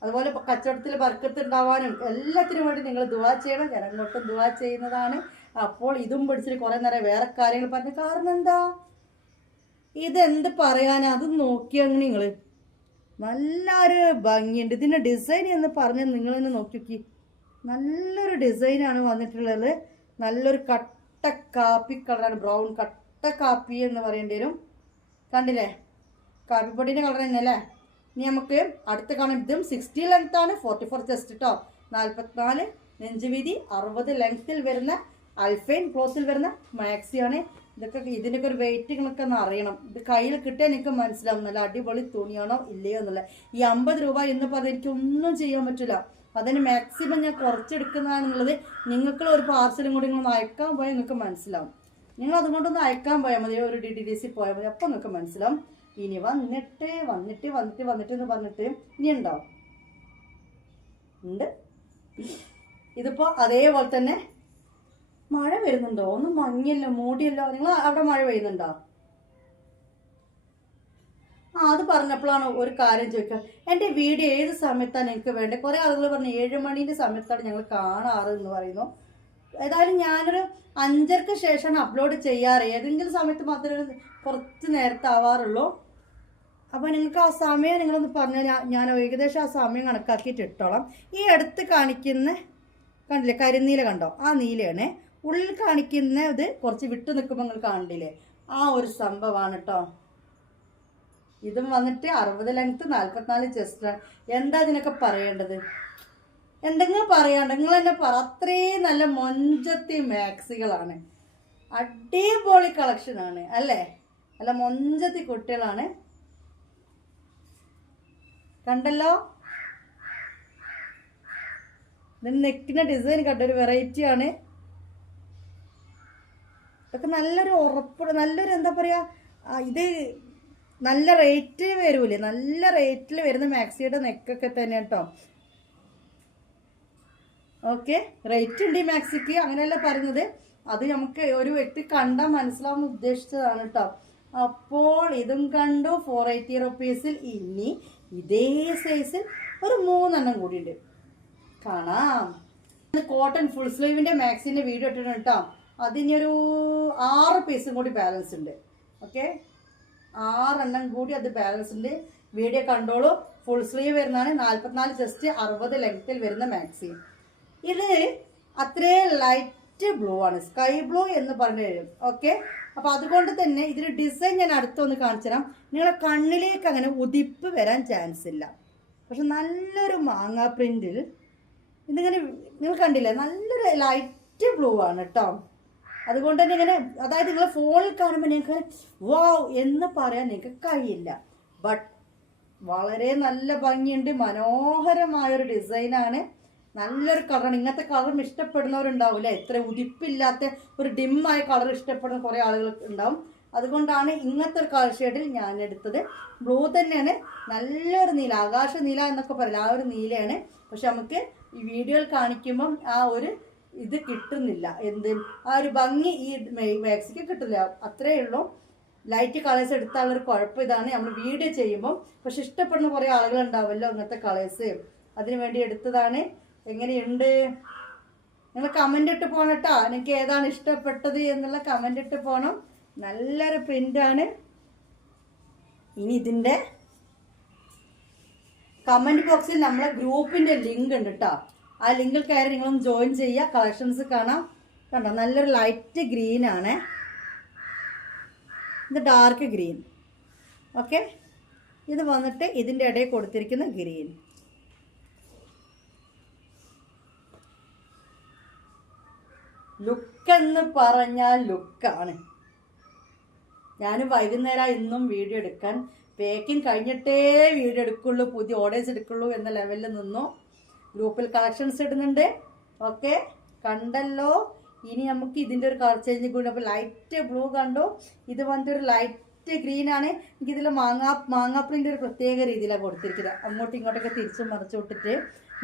അതുപോലെ കച്ചവടത്തിൽ ബർക്കത്ത് ഉണ്ടാവാനും എല്ലാത്തിനും വേണ്ടി നിങ്ങൾ ദുവാ ചെയ്യണം. ഞാൻ അങ്ങോട്ടും ദുവാ ചെയ്യുന്നതാണ്. അപ്പോൾ ഇതും പിടിച്ചിട്ട് കുറേ നേരം വേറെ കാര്യങ്ങൾ പറഞ്ഞു. കാരണം എന്താ, ഇതെന്ത് പറയാനാ, അത് നോക്കിയാൽ നിങ്ങൾ നല്ലൊരു ഭംഗിയുണ്ട്. ഇതിൻ്റെ ഡിസൈൻ എന്ന് പറഞ്ഞാൽ നിങ്ങൾ തന്നെ നോക്കി നോക്കി. നല്ലൊരു ഡിസൈനാണ് വന്നിട്ടുള്ളത്. നല്ലൊരു കട്ട കാപ്പി കളറാണ്, ബ്രൗൺ കട്ട കാപ്പി എന്ന് പറയേണ്ടി വരും. കണ്ടില്ലേ, കാപ്പിപ്പൊടിൻ്റെ കളർ തന്നെ അല്ലേ. ഇനി നമുക്ക് അടുത്ത് കാണാം. ഇതും 60 ലെങ്ത് ആണ്, 44 ചെസ്റ്റ് കേട്ടോ, 44 നെഞ്ച് വീതി, 60 ലെങ്ത്തിൽ വരുന്ന അൽഫൈൻ ക്ലോത്തിൽ വരുന്ന മാക്സിയാണ്. ഇതൊക്കെ ഇതിൻ്റെയൊക്കെ ഒരു വെയിറ്റിങ്ങളൊക്കെ ഒന്ന് അറിയണം. ഇത് കയ്യിൽ കിട്ടിയാൽ എനിക്ക് മനസ്സിലാവും നല്ല അടിപൊളി തുണിയാണോ ഇല്ലയോ എന്നുള്ളത്. ഈ 50 രൂപ എന്ന് പറഞ്ഞാൽ എനിക്കൊന്നും ചെയ്യാൻ പറ്റില്ല. അതിന് മാക്സിമം ഞാൻ കുറച്ചെടുക്കുന്നതാണെന്നുള്ളത്. നിങ്ങൾക്ക് ഒരു പാർസലും കൂടി നിങ്ങളൊന്ന് അയക്കാൻ പോയാൽ നിങ്ങൾക്ക് മനസ്സിലാവും. നിങ്ങൾ അതുകൊണ്ടൊന്ന് അയക്കാൻ പോയാൽ മതി, ഒരു DTDC പോയാൽ മതി, അപ്പോൾ നിങ്ങൾക്ക് മനസ്സിലാവും. ഇനി വന്നിട്ട് എന്ന് പറഞ്ഞിട്ട് ഇനി ഉണ്ടാവും ഉണ്ട്. ഇതിപ്പോൾ അതേപോലെ തന്നെ മഴ വരുന്നുണ്ടോ? ഒന്നും മങ്ങിയല്ലോ, മൂടിയല്ലോ. നിങ്ങൾ അവിടെ മഴ പെയ്യുന്നുണ്ടോ? അത് പറഞ്ഞപ്പോഴാണ് ഒരു കാര്യം ചോദിക്കുക. എൻ്റെ വീഡിയോ ഏത് സമയത്താണ് എനിക്ക് വേണ്ടത്? കുറേ ആളുകൾ പറഞ്ഞു 7 മണീൻ്റെ സമയത്താണ് ഞങ്ങൾ കാണാറ് എന്ന് പറയുന്നു. ഏതായാലും ഞാനൊരു 5:30 ശേഷമാണ് അപ്ലോഡ് ചെയ്യാറ്. ഏതെങ്കിലും സമയത്ത് മാത്രമേ കുറച്ച് നേരത്തെ ആവാറുള്ളൂ. അപ്പോൾ നിങ്ങൾക്ക് ആ സമയം നിങ്ങളൊന്ന് പറഞ്ഞാൽ ഞാൻ ഏകദേശം ആ സമയം കണക്കാക്കിയിട്ട് ഇട്ടോളാം. ഈ അടുത്ത് കാണിക്കുന്ന കണ്ടില്ലേ കരിനീല, കണ്ടോ? ആ നീലയാണ്. ഉള്ളിൽ കാണിക്കുന്ന ഇത് കുറച്ച് വിട്ടു നിൽക്കുമ്പോൾ നിങ്ങൾ കാണില്ലേ, ആ ഒരു സംഭവമാണ് കേട്ടോ. ഇതും വന്നിട്ട് 60 ലെങ്ത്ത്, 44 ചെസ്റ്റാണ്. എന്താ ഇതിനൊക്കെ പറയേണ്ടത്? എന്തെങ്കിലും പറയാണ്ട് നിങ്ങൾ തന്നെ പറ. അത്രയും നല്ല മൊഞ്ചത്തി മാക്സികളാണ്, അടിപൊളി കളക്ഷനാണ് അല്ലേ. നല്ല മൊഞ്ചത്തി കുട്ടികളാണ്. കണ്ടല്ലോ, ഇതിന് നെക്കിൻ്റെ ഡിസൈൻ കണ്ട ഒരു വെറൈറ്റിയാണ്. ഇതൊക്കെ നല്ലൊരു ഉറപ്പ്, നല്ലൊരു എന്താ പറയുക, ഇത് നല്ല റേറ്റ് വരൂലേ, നല്ല റേറ്റിൽ വരുന്ന മാക്സിയുടെ നെക്കൊക്കെ തന്നെ കേട്ടോ. ഓക്കെ, റേറ്റ് ഉണ്ട് ഈ മാക്സിക്ക്, അങ്ങനെയല്ല പറയുന്നത്. അത് നമുക്ക് ഒരു വ്യക്തി കണ്ടാൽ മനസ്സിലാവുന്ന ഉദ്ദേശിച്ചതാണ് കേട്ടോ. അപ്പോൾ ഇതും കണ്ടു 480 റുപ്പീസിൽ. ഇനി ഇതേ സൈസിൽ ഒരു 3 എണ്ണം കൂടിയുണ്ട്, കാണാം. കോട്ടൺ ഫുൾ സ്ലീവിൻ്റെ മാക്സിൻ്റെ വീഡിയോ ഇട്ടിട്ടുണ്ട് കേട്ടോ. അതിനൊരു 6 പീസും കൂടി ബാലൻസ് ഉണ്ട്. ഓക്കെ, 6 എണ്ണം കൂടി അത് ബാലൻസ് ഉണ്ട്. വീഡിയോ കണ്ടോളൂ. ഫുൾ സ്ലീവ് വരുന്നതാണ്, 44 ചെസ്റ്റ്, 60 ലെങ്ത്തിൽ വരുന്ന മാക്സി. ഇത് അത്രേ ലൈറ്റ് ബ്ലൂ ആണ്, സ്കൈ ബ്ലൂ എന്ന് പറഞ്ഞു തരും. ഓക്കെ, അപ്പോൾ അതുകൊണ്ട് തന്നെ ഇതിൻ്റെ ഡിസൈൻ ഞാൻ അടുത്തൊന്ന് കാണിച്ചു തരാം. നിങ്ങളെ കണ്ണിലേക്ക് അങ്ങനെ ഉദിപ്പ് വരാൻ ചാൻസ് ഇല്ല. പക്ഷെ നല്ലൊരു മാങ്ങ പ്രിൻറ്റിൽ ഇതിങ്ങനെ നിങ്ങൾ കണ്ടില്ലേ, നല്ലൊരു ലൈറ്റ് ബ്ലൂ ആണ് കേട്ടോ. അതുകൊണ്ട് തന്നെ ഇങ്ങനെ, അതായത് നിങ്ങൾ ഫോണിൽ കാണുമ്പോൾ നിങ്ങൾക്ക് വാവ് എന്ന് പറയാൻ നിങ്ങൾക്ക് കഴിയില്ല. ബട്ട് വളരെ നല്ല ഭംഗിയുണ്ട്, മനോഹരമായൊരു ഡിസൈനാണ്, നല്ലൊരു കളറാണ്. ഇങ്ങനത്തെ കളറും ഇഷ്ടപ്പെടുന്നവരുണ്ടാവില്ല. ഇത്ര ഉദിപ്പില്ലാത്ത ഒരു ഡിമ്മായ കളർ ഇഷ്ടപ്പെടുന്ന കുറേ ആളുകൾ ഉണ്ടാവും. അതുകൊണ്ടാണ് ഇങ്ങനത്തെ ഒരു കളർ ഷെയ്ഡിൽ ഞാൻ എടുത്തത്. ബ്ലൂ തന്നെയാണ്, നല്ലൊരു നീല, ആകാശ നീല എന്നൊക്കെ പറയില്ല, ആ ഒരു നീലയാണ്. പക്ഷെ നമുക്ക് ഈ വീഡിയോയിൽ കാണിക്കുമ്പം ആ ഒരു ഇത് കിട്ടുന്നില്ല, എന്ത് ആ ഒരു ഭംഗി ഈ മാക്സിക്ക് കിട്ടില്ല. അത്രയേ ഉള്ളൂ. ലൈറ്റ് കളേഴ്സ് എടുത്താലുള്ളൊരു കുഴപ്പം ഇതാണ്, നമ്മൾ വീഡിയോ ചെയ്യുമ്പോൾ. പക്ഷെ ഇഷ്ടപ്പെടുന്ന കുറേ ആളുകളുണ്ടാവുമല്ലോ ഇങ്ങനത്തെ കളേഴ്സ്, അതിന് വേണ്ടി എടുത്തതാണ്. എങ്ങനെയുണ്ട് നിങ്ങൾ കമൻ്റ് ഇട്ട് പോകണം കേട്ടോ. എനിക്ക് ഏതാണ് ഇഷ്ടപ്പെട്ടത് എന്നുള്ള കമൻ്റ് ഇട്ട് പോകണം. നല്ലൊരു പ്രിൻ്റാണ്. ഇനി ഇതിൻ്റെ കമൻറ്റ് ബോക്സിൽ നമ്മളെ ഗ്രൂപ്പിൻ്റെ ലിങ്ക് ഉണ്ട് കേട്ടോ. ആ ലിങ്കിൽ കയറി നിങ്ങളൊന്ന് ജോയിൻ ചെയ്യുക, കളക്ഷൻസ് കാണാം. കണ്ടോ, നല്ലൊരു ലൈറ്റ് ഗ്രീനാണ്, ഇത് ഡാർക്ക് ഗ്രീൻ. ഓക്കെ, ഇത് വന്നിട്ട് ഇതിൻ്റെ ഇടയിൽ കൊടുത്തിരിക്കുന്ന ഗ്രീൻ. ലുക്കെന്ന് പറഞ്ഞാൽ ലുക്കാണ്. ഞാൻ വൈകുന്നേരം ഇന്നും വീഡിയോ എടുക്കാൻ, പേക്കിങ് കഴിഞ്ഞിട്ടേ വീഡിയോ എടുക്കുള്ളൂ, പുതിയ ഓർഡേഴ്സ് എടുക്കുള്ളൂ എന്ന ലെവലിൽ നിന്നു. ഗ്രൂപ്പിൽ കളക്ഷൻസ് ഇടുന്നുണ്ട്. ഓക്കെ, കണ്ടല്ലോ. ഇനി നമുക്ക് ഇതിൻ്റെ ഒരു കളർ ചേഞ്ച് കൂടി. അപ്പോൾ ലൈറ്റ് ബ്ലൂ കണ്ടു, ഇത് വന്നിട്ട് ഒരു ലൈറ്റ് ലൈറ്റ് ഗ്രീനാണ്. എനിക്കിതിൽ മാങ്ങാപ്രിൻ്റെ ഒരു പ്രത്യേക രീതിയിലാണ് കൊടുത്തിരിക്കുന്നത്. അങ്ങോട്ടും ഇങ്ങോട്ടൊക്കെ തിരിച്ചും മറിച്ചു വിട്ടിട്ട്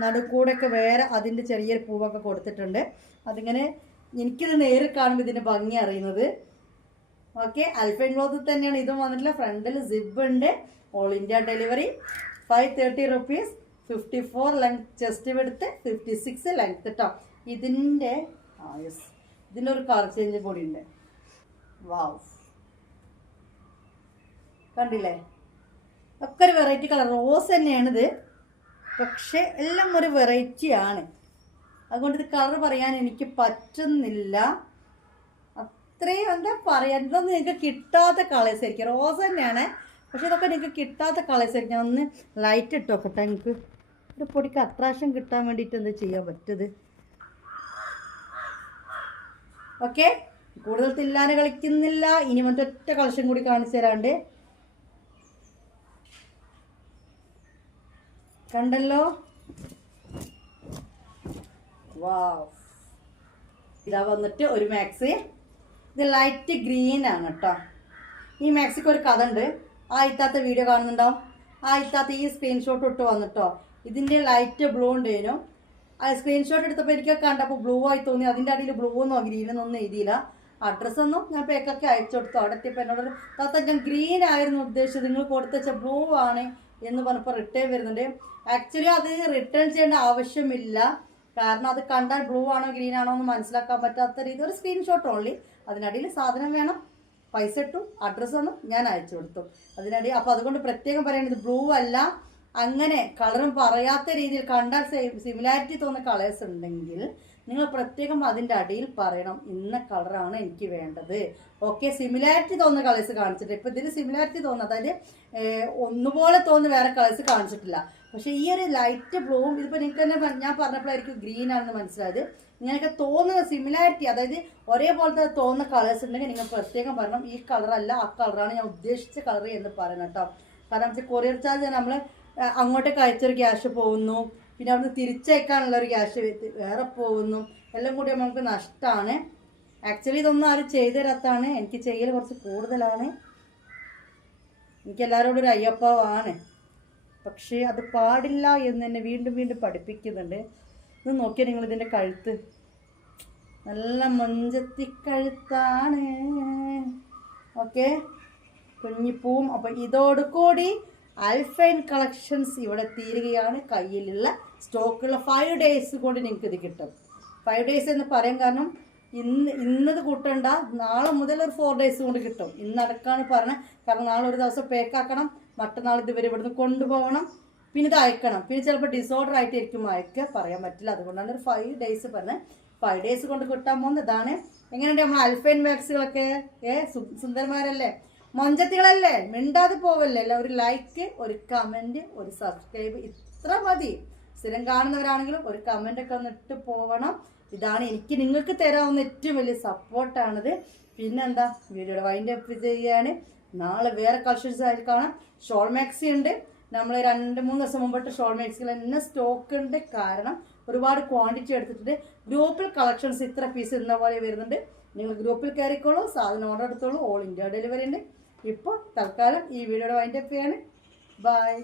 നടുക്കൂടെയൊക്കെ വേറെ അതിൻ്റെ ചെറിയൊരു പൂവൊക്കെ കൊടുത്തിട്ടുണ്ട്. അതിങ്ങനെ എനിക്കിത് നേരിൽ കാണുമ്പോൾ ഇതിൻ്റെ ഭംഗി അറിയുന്നത്. ഓക്കെ, അൽഫൈൻ ക്ലോത്തിൽ തന്നെയാണ് ഇതും വന്നിട്ടില്ല. ഫ്രണ്ടിൽ സിബ് ഉണ്ട്. All India delivery. 530 rupees. 54 length chest width, 56 length കേട്ടോ. ഇതിൻ്റെ യെസ്, ഇതിൻ്റെ ഒരു കളർ ചേഞ്ച് കൂടി ഉണ്ട്. വാവ്, കണ്ടില്ലേ? ഒക്കെ ഒരു വെറൈറ്റി കളർ. റോസ് തന്നെയാണിത്, പക്ഷെ എല്ലാം ഒരു വെറൈറ്റി ആണ്. അതുകൊണ്ട് ഇത് കളർ പറയാൻ എനിക്ക് പറ്റുന്നില്ല. അത്രയും എന്താ പറയാൻ, ഇതൊന്നും നിങ്ങൾക്ക് കിട്ടാത്ത കളേഴ്സ് ആയിരിക്കും. റോസ് തന്നെയാണ്, പക്ഷെ ഇതൊക്കെ നിങ്ങൾക്ക് കിട്ടാത്ത കളേഴ്സ് ആയിരിക്കും. ഞാൻ ഒന്ന് ലൈറ്റ് ഇട്ടോ കേട്ടോ. എനിക്ക് ഒരു പൊടിക്ക് അട്രാക്ഷൻ കിട്ടാൻ വേണ്ടിയിട്ട് എന്താ ചെയ്യാൻ പറ്റത്? ഓക്കെ, കൂടുതൽ തില്ലാനെ കളിക്കുന്നില്ല. ഇനി മറ്റൊറ്റ കളക്ഷൻ കൂടി കാണിച്ചു തരാണ്ട്. കണ്ടല്ലോ, വാവ്. ഇതാ വന്നിട്ട് ഒരു മാക്സി. ഇത് ലൈറ്റ് ഗ്രീൻ ആണ് കേട്ടോ. ഈ മാക്സിക്ക് ഒരു കഥ ഉണ്ട്. ആ ഇത്താത്ത വീഡിയോ കാണുന്നുണ്ടാവും. ആ ഇത്താത്ത ഈ സ്ക്രീൻഷോട്ട് ഇട്ട് വന്നിട്ടോ. ഇതിൻ്റെ ലൈറ്റ് ബ്ലൂ ഉണ്ടായിരുന്നു. ആ സ്ക്രീൻഷോട്ട് എടുത്തപ്പോൾ എനിക്കൊക്കെ കണ്ടപ്പോൾ ബ്ലൂ ആയി തോന്നി. അതിൻ്റെ അടിയിൽ ബ്ലൂ എന്നോ ഗ്രീനെന്നൊന്നും എഴുതിയില്ല. അഡ്രസ്സൊന്നും ഞാൻ പേക്കൊക്കെ അയച്ചു കൊടുത്തു. അവിടെ എത്തിയപ്പോൾ എന്നോട് താത്ത ഞാൻ ഗ്രീൻ ആയിരുന്നു ഉദ്ദേശിച്ചത്, നിങ്ങൾ കൊടുത്തുവെച്ച ബ്ലൂ ആണ് എന്ന് പറഞ്ഞപ്പോൾ റിട്ടേൺ വരുന്നുണ്ട്. ആക്ച്വലി അത് റിട്ടേൺ ചെയ്യേണ്ട ആവശ്യമില്ല. കാരണം അത് കണ്ടാൽ ബ്ലൂ ആണോ ഗ്രീൻ ആണോ എന്ന് മനസ്സിലാക്കാൻ പറ്റാത്ത രീതി ഒരു സ്ക്രീൻഷോട്ട് ഓൺലി. അതിനടിയിൽ സാധനം വേണം, പൈസ ഇട്ടു, അഡ്രസ്സ് ഒന്നും ഞാൻ അയച്ചു കൊടുത്തു അതിനടിയിൽ. അപ്പോൾ അതുകൊണ്ട് പ്രത്യേകം പറയുന്നത് ബ്ലൂ അല്ല. അങ്ങനെ കളറും പറയാത്ത രീതിയിൽ കണ്ടാൽ സിമിലാരിറ്റി തോന്നുന്ന കളേഴ്സ് ഉണ്ടെങ്കിൽ നിങ്ങൾ പ്രത്യേകം അതിൻ്റെ അടിയിൽ പറയണം, ഇന്ന കളറാണ് എനിക്ക് വേണ്ടത്. ഓക്കെ, സിമിലാരിറ്റി തോന്നുന്ന കളേഴ്സ് കാണിച്ചിട്ട്. ഇപ്പോൾ ഇതിന് സിമിലാരിറ്റി തോന്നുന്നു, അതായത് ഒന്നുപോലെ തോന്നുന്ന വേറെ കളേഴ്സ് കാണിച്ചിട്ടില്ല. പക്ഷേ ഈ ഒരു ലൈറ്റ് ബ്ലൂവും ഇതിപ്പോൾ നിങ്ങൾക്ക് തന്നെ ഞാൻ പറഞ്ഞപ്പോഴായിരിക്കും ഗ്രീൻ ആണെന്ന് മനസ്സിലായത്. ഇങ്ങനെയൊക്കെ തോന്നുന്ന സിമിലാരിറ്റി, അതായത് ഒരേപോലത്തെ തോന്നുന്ന കളേഴ്സ് ഉണ്ടെങ്കിൽ നിങ്ങൾ പ്രത്യേകം പറയണം, ഈ കളറല്ല ആ കളറാണ് ഞാൻ ഉദ്ദേശിച്ച കളർ എന്ന് പറയണം കേട്ടോ. കാരണം കൊറിയർ ചാർജ് നമ്മൾ അങ്ങോട്ടേക്ക് അയച്ചൊരു ക്യാഷ് പോകുന്നു, പിന്നെ അവിടുന്ന് തിരിച്ചയക്കാനുള്ളൊരു ക്യാഷ് വേറെ പോകുന്നു, എല്ലാം കൂടി നമുക്ക് നഷ്ടമാണ്. ആക്ച്വലി ഇതൊന്നും ആരും ചെയ്തു തരാത്താണ്. എനിക്ക് ചെയ്യൽ കുറച്ച് കൂടുതലാണ്. എനിക്ക് എല്ലാവരോടും ഒരു അയ്യപ്പമാണ്. പക്ഷേ അത് പാടില്ല എന്ന് എന്നെ വീണ്ടും വീണ്ടും പഠിപ്പിക്കുന്നുണ്ട്. ഇത് നോക്കിയാൽ നിങ്ങൾ ഇതിൻ്റെ കഴുത്ത് നല്ല മൊഞ്ചത്തി കഴുത്താണ്. ഓക്കെ, കുഞ്ഞിപ്പൂവും. അപ്പോൾ ഇതോടുകൂടി അൽഫൈൻ കളക്ഷൻസ് ഇവിടെ തീരുകയാണ്. കയ്യിലുള്ള സ്റ്റോക്കുള്ള 5 days കൊണ്ട് നിങ്ങൾക്ക് ഇത് കിട്ടും. 5 days എന്ന് പറയാൻ കാരണം ഇന്നത് കൂട്ടണ്ട, നാളെ മുതൽ ഒരു 4 days കൊണ്ട് കിട്ടും. ഇന്നടക്കാണ് പറഞ്ഞത്. കാരണം നാളെ ഒരു ദിവസം പേക്കാക്കണം, മറ്റന്നാൾ ഇതുവരെ ഇവിടുന്ന് കൊണ്ടുപോകണം, പിന്നെ ഇത് അയക്കണം. പിന്നെ ചിലപ്പോൾ ഡിസോർഡർ ആയിട്ടായിരിക്കും അയക്കുക, പറയാൻ പറ്റില്ല. അതുകൊണ്ടാണ് ഒരു 5 days പറഞ്ഞത്. 5 days കൊണ്ട് കിട്ടാൻ പോകുന്നത് ഇതാണ്. എങ്ങനെയുണ്ട് നമ്മൾ അൽഫൈൻ മാക്സുകളൊക്കെ? സുന്ദരന്മാരല്ലേ, മൊഞ്ചത്തികളല്ലേ, മിണ്ടാതെ പോവല്ലേ? ഒരു ലൈക്ക്, ഒരു കമൻറ്റ്, ഒരു സബ്സ്ക്രൈബ്, ഇത്ര മതി. സ്ഥിരം കാണുന്നവരാണെങ്കിലും ഒരു കമൻ്റൊക്കെ ഒന്ന് ഇട്ട് പോവണം. ഇതാണ് എനിക്ക് നിങ്ങൾക്ക് തരാവുന്ന ഏറ്റവും വലിയ സപ്പോർട്ടാണിത്. പിന്നെന്താ, വീഡിയോയുടെ വൈൻഡ് അപ്പ് ചെയ്യുകയാണ്. നാളെ വേറെ കളക്ഷൻസ് ആയിട്ട് കാണാം. ഷോൾ മാക്സി ഉണ്ട്. നമ്മൾ 2-3 ദിവസം മുമ്പിട്ട് ഷോൾ മാക്സികൾ തന്നെ സ്റ്റോക്ക് ഉണ്ട്. കാരണം ഒരുപാട് ക്വാണ്ടിറ്റി എടുത്തിട്ടുണ്ട്. ഗ്രൂപ്പിൽ കളക്ഷൻസ് ഇത്ര പീസ് ഇന്ന പോലെ വരുന്നുണ്ട്. നിങ്ങൾ ഗ്രൂപ്പിൽ കയറിക്കോളൂ, സാധനം ഓർഡർ എടുത്തോളൂ. ഓൾ ഇന്ത്യ ഡെലിവറി ഉണ്ട്. ഇപ്പോൾ തൽക്കാലം ഈ വീഡിയോയുടെ വൈൻഡ് അപ്പ് ചെയ്യാണ്. ബൈ.